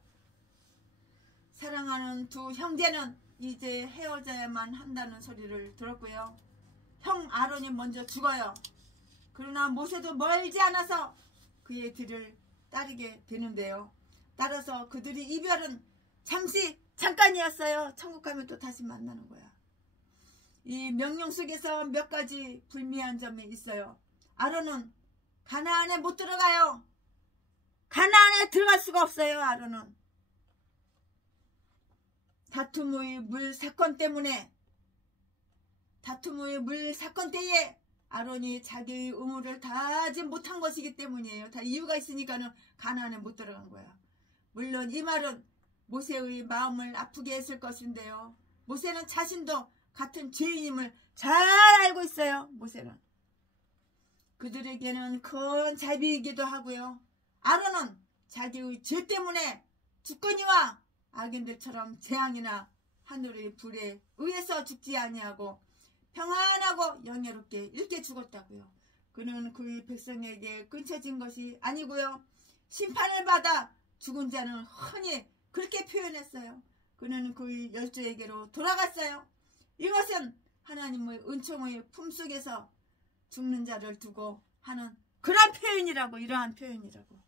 사랑하는 두 형제는 이제 헤어져야만 한다는 소리를 들었고요. 형 아론이 먼저 죽어요. 그러나 모세도 멀지 않아서 그의 뒤를 따르게 되는데요. 따라서 그들이 이별은 잠깐이었어요. 천국 가면 또 다시 만나는 거야. 이 명령 속에서 몇 가지 불미한 점이 있어요. 아론은 가나안에 못 들어가요. 가나안에 들어갈 수가 없어요. 아론은 다툼의 물 사건 때에 아론이 자기의 의무를 다하지 못한 것이기 때문이에요. 다 이유가 있으니까는 가나안에 못 들어간 거야. 물론 이 말은 모세의 마음을 아프게 했을 것인데요. 모세는 자신도 같은 죄인임을 잘 알고 있어요. 모세는. 그들에게는 큰 자비이기도 하고요. 아론은 자기의 죄 때문에 죽거니와 악인들처럼 재앙이나 하늘의 불에 의해서 죽지 아니하고 평안하고 영예롭게 이렇게 죽었다고요. 그는 그의 백성에게 끊쳐진 것이 아니고요. 심판을 받아 죽은 자는 흔히 그렇게 표현했어요. 그는 그의 열조에게로 돌아갔어요. 이것은 하나님의 은총의 품속에서 죽는 자를 두고 하는 그런 표현이라고, 이러한 표현이라고.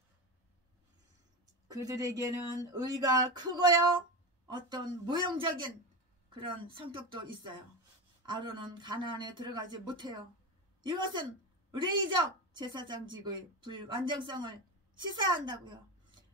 그들에게는 의가 크고요. 어떤 모형적인 그런 성격도 있어요. 아론은 가나안에 들어가지 못해요. 이것은 의례적 제사장직의 불완전성을 시사한다고요.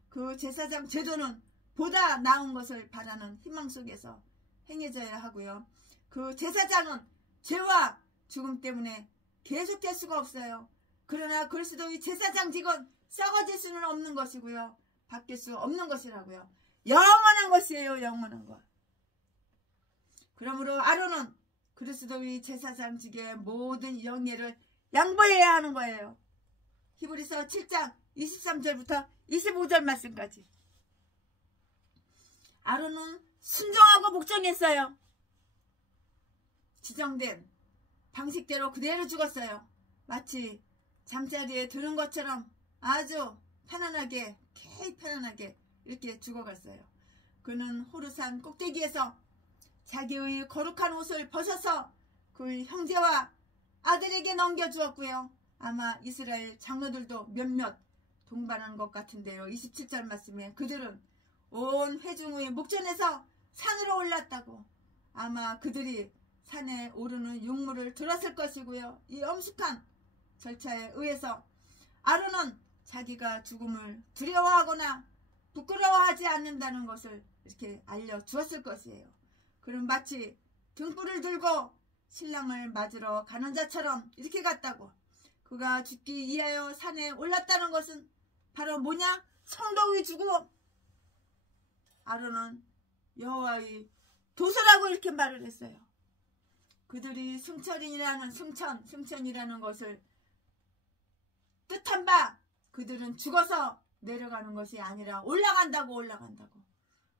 그 제사장 제도는 보다 나은 것을 바라는 희망 속에서 행해져야 하고요. 그 제사장은 죄와 죽음 때문에 계속될 수가 없어요. 그러나 그리스도의 제사장직은 썩어질 수는 없는 것이고요. 바뀔 수 없는 것이라고요. 영원한 것이에요. 영원한 것. 그러므로 아론은 그리스도의 제사장직의 모든 영예를 양보해야 하는 거예요. 히브리서 7장 23절부터 25절 말씀까지. 아론은 순종하고 복종했어요. 지정된 방식대로 그대로 죽었어요. 마치 잠자리에 드는 것처럼 아주 편안하게, 개이 편안하게 이렇게 죽어갔어요. 그는 호르산 꼭대기에서 자기의 거룩한 옷을 벗어서 그의 형제와 아들에게 넘겨주었고요. 아마 이스라엘 장로들도 몇몇 동반한 것 같은데요. 27절 말씀에 그들은 온 회중의 목전에서 산으로 올랐다고. 아마 그들이 산에 오르는 용무를 들었을 것이고요. 이 엄숙한 절차에 의해서 아론은 자기가 죽음을 두려워하거나 부끄러워하지 않는다는 것을 이렇게 알려주었을 것이에요. 그럼 마치 등불을 들고 신랑을 맞으러 가는 자처럼 이렇게 갔다고. 그가 죽기 위하여 산에 올랐다는 것은 바로 뭐냐? 성도의 죽음. 아론은 여호와의 도서라고 이렇게 말을 했어요. 그들이 승천이라는 것을 뜻한 바 그들은 죽어서 내려가는 것이 아니라 올라간다고.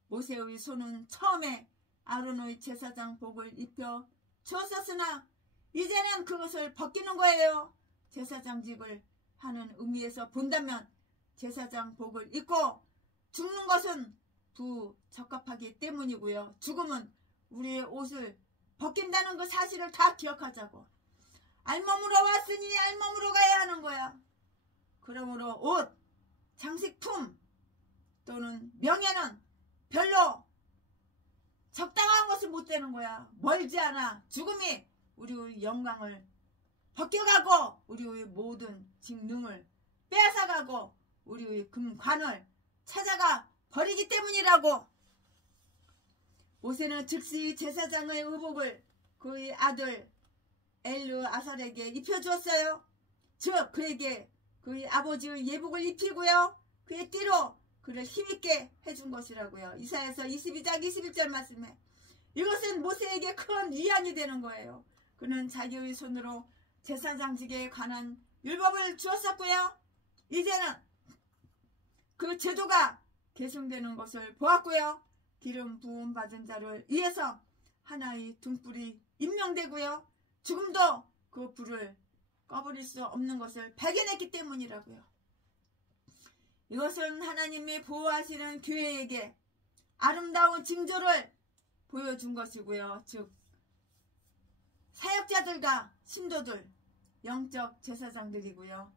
모세의 손은 처음에 아론의 제사장 복을 입혀 주었었으나 이제는 그것을 벗기는 거예요. 제사장직을 하는 의미에서 본다면 제사장 복을 입고 죽는 것은 부적합하기 때문이고요. 죽음은 우리의 옷을 벗긴다는 그 사실을 다 기억하자고. 알몸으로 왔으니 알몸으로 가야 하는 거야. 그러므로 옷, 장식품 또는 명예는 별로 적당한 것은 못 되는 거야. 멀지 않아. 죽음이 우리의 영광을 벗겨가고 우리의 모든 직능을 빼앗아가고 우리의 금관을 찾아가 버리기 때문이라고. 모세는 즉시 제사장의 의복을 그의 아들 엘르아살에게 입혀주었어요. 즉 그에게 그의 아버지의 예복을 입히고요. 그의 띠로 그를 힘있게 해준 것이라고요. 이사야서 22장 21절 말씀에 이것은 모세에게 큰 위안이 되는 거예요. 그는 자기의 손으로 제사장직에 관한 율법을 주었었고요. 이제는 그 제도가 계승되는 것을 보았고요. 기름 부음 받은 자를 위해서 하나의 등불이 임명되고요. 죽음도 그 불을 꺼버릴 수 없는 것을 발견했기 때문이라고요. 이것은 하나님이 보호하시는 교회에게 아름다운 징조를 보여준 것이고요. 즉 사역자들과 신도들, 영적 제사장들이고요.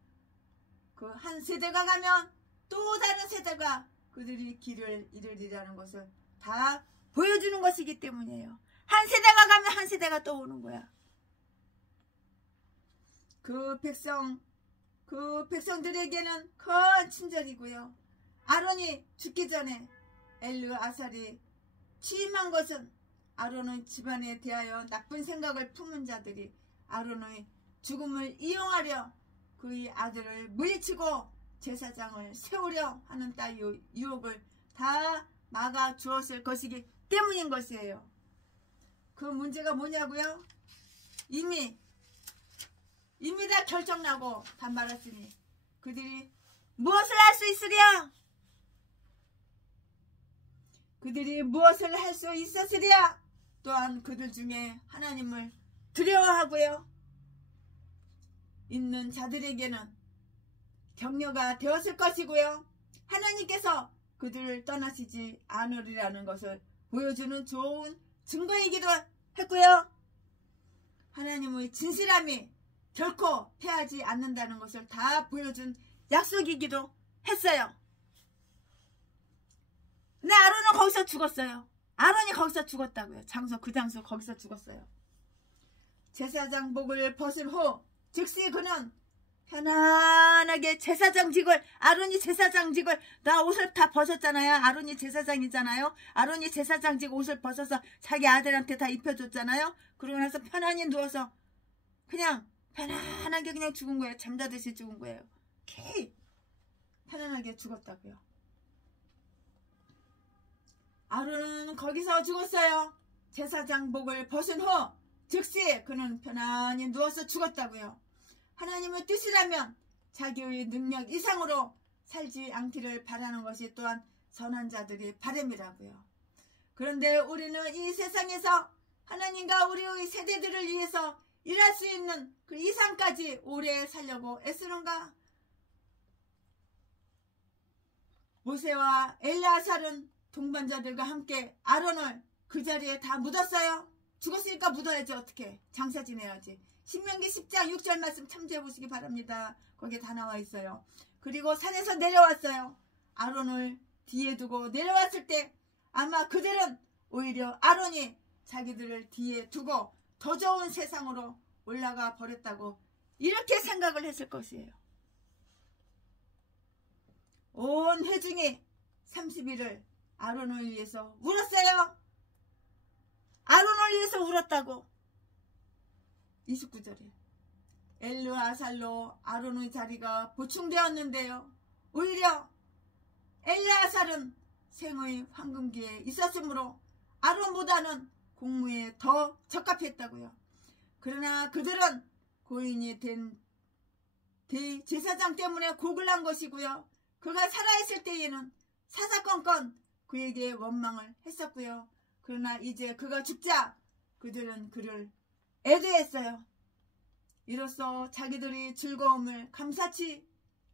그 한 세대가 가면 또 다른 세대가 그들이 길을 이르리라는 것을 다 보여주는 것이기 때문이에요. 한 세대가 가면 한 세대가 또 오는 거야. 그 백성들에게는 큰 친절이고요. 아론이 죽기 전에 엘르아살이 취임한 것은 아론의 집안에 대하여 나쁜 생각을 품은 자들이 아론의 죽음을 이용하려 그의 아들을 물리치고 제사장을 세우려 하는 따위의 유혹을 다 막아 주었을 것이기 때문인 것이에요. 그 문제가 뭐냐고요? 이미 다 결정나고 다 말았으니 그들이 무엇을 할 수 있으랴? 그들이 무엇을 할 수 있었으랴. 또한 그들 중에 하나님을 두려워하고요 있는 자들에게는 격려가 되었을 것이고요. 하나님께서 그들을 떠나시지 않으리라는 것을 보여주는 좋은 증거이기도 했고요. 하나님의 진실함이 결코 패하지 않는다는 것을 다 보여준 약속이기도 했어요. 근데 아론은 거기서 죽었어요. 아론이 거기서 죽었다고요. 그 장소 거기서 죽었어요. 제사장복을 벗은 후 즉시 그는 편안하게 제사장직을, 아론이 제사장직을, 나 옷을 다 벗었잖아요. 아론이 제사장이잖아요. 아론이 제사장직 옷을 벗어서 자기 아들한테 다 입혀줬잖아요. 그러고 나서 편안히 누워서 그냥 편안하게 그냥 죽은 거예요. 잠자듯이 죽은 거예요. 이렇게 편안하게 죽었다고요. 아론은 거기서 죽었어요. 제사장복을 벗은 후 즉시 그는 편안히 누워서 죽었다고요. 하나님의 뜻이라면 자기의 능력 이상으로 살지 않기를 바라는 것이 또한 선한 자들의 바람이라고요. 그런데 우리는 이 세상에서 하나님과 우리의 세대들을 위해서 일할 수 있는 그 이상까지 오래 살려고 애쓰는가? 모세와 엘르아살은 동반자들과 함께 아론을 그 자리에 다 묻었어요. 죽었으니까 묻어야지. 어떻게 장사 지내야지. 신명기 10장 6절 말씀 참조해 보시기 바랍니다. 거기에 다 나와 있어요. 그리고 산에서 내려왔어요. 아론을 뒤에 두고 내려왔을 때 아마 그들은 오히려 아론이 자기들을 뒤에 두고 더 좋은 세상으로 올라가 버렸다고 이렇게 생각을 했을 것이에요. 온 회중이 30일을 아론을 위해서 울었어요. 아론을 위해서 울었다고. 29절에 엘르아살로 아론의 자리가 보충되었는데요. 오히려 엘르아살은 생의 황금기에 있었으므로 아론보다는 공무에 더 적합했다고요. 그러나 그들은 고인이 된 대제사장 때문에 곡을 한 것이고요. 그가 살아있을 때에는 사사건건 그에게 원망을 했었고요. 그러나 이제 그가 죽자 그들은 그를 애도했어요. 이로써 자기들이 즐거움을 감사치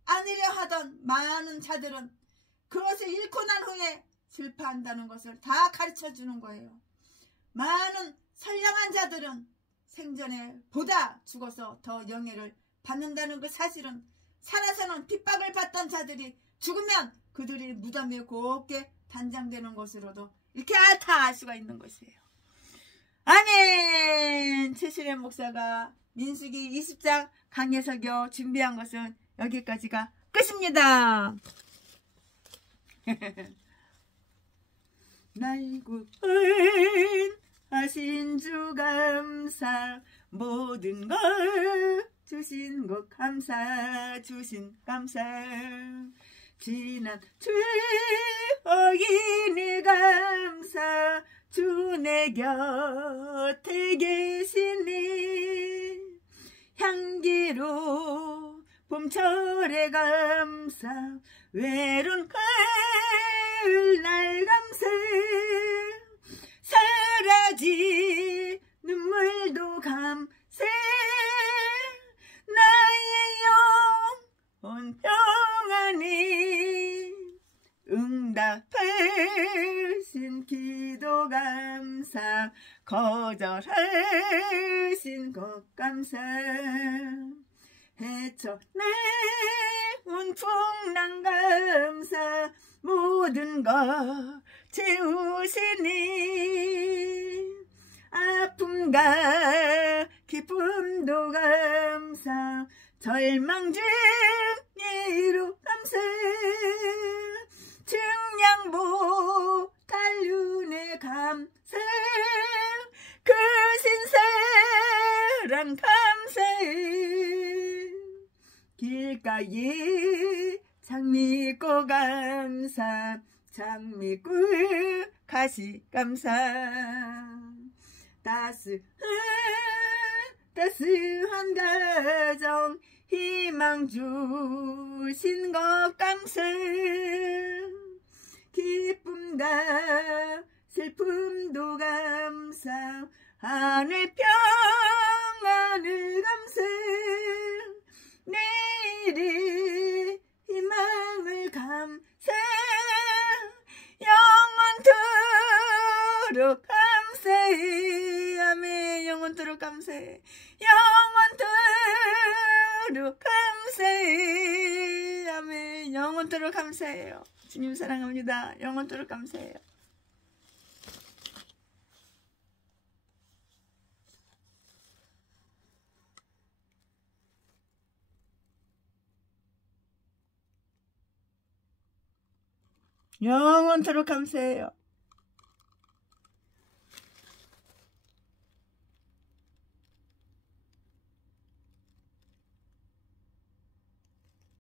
않으려 하던 많은 자들은 그것을 잃고 난 후에 슬퍼한다는 것을 다 가르쳐주는 거예요. 많은 선량한 자들은 생전에 보다 죽어서 더 영예를 받는다는 그 사실은 살아서는 핍박을 받던 자들이 죽으면 그들이 무덤에 곱게 단장되는 것으로도 이렇게 다 알 수가 있는 것이에요. 아멘. 최신의 목사가 민수기 20장 강해석여 준비한 것은 여기까지가 끝입니다. 날 구원하신 주 감사, 모든 걸 주신 것 감사, 주신 감사, 지난 죄악이니 감사, 주 내 곁에 계시니 향기로 봄철에 감사, 외로운 가을 날 감사, 사라진 눈물도 감사, 나의 영혼 평안이 응답하신 기도 감사, 거절하신 것 감사, 헤쳐내온 풍랑 감사, 모든 것 채우시니 아픔과 기쁨도 감사, 절망 중에 이루 감사, 증량보 달륜의 감사, 크신 사랑 감사해, 길가에 장미꽃 감사, 장미꽃 가시 감사, 따스한 가정 희망 주신 것 감사, 기쁨 감 슬픔도 감사 하늘 평안을 감사 내일의 희망을 감사 영원토록 감사해 아멘 영원토록 감사해 영원토록 감사해 아멘 영원토록 감사해요 주님 사랑합니다 영원토록 감사해요 영원토록 감사해요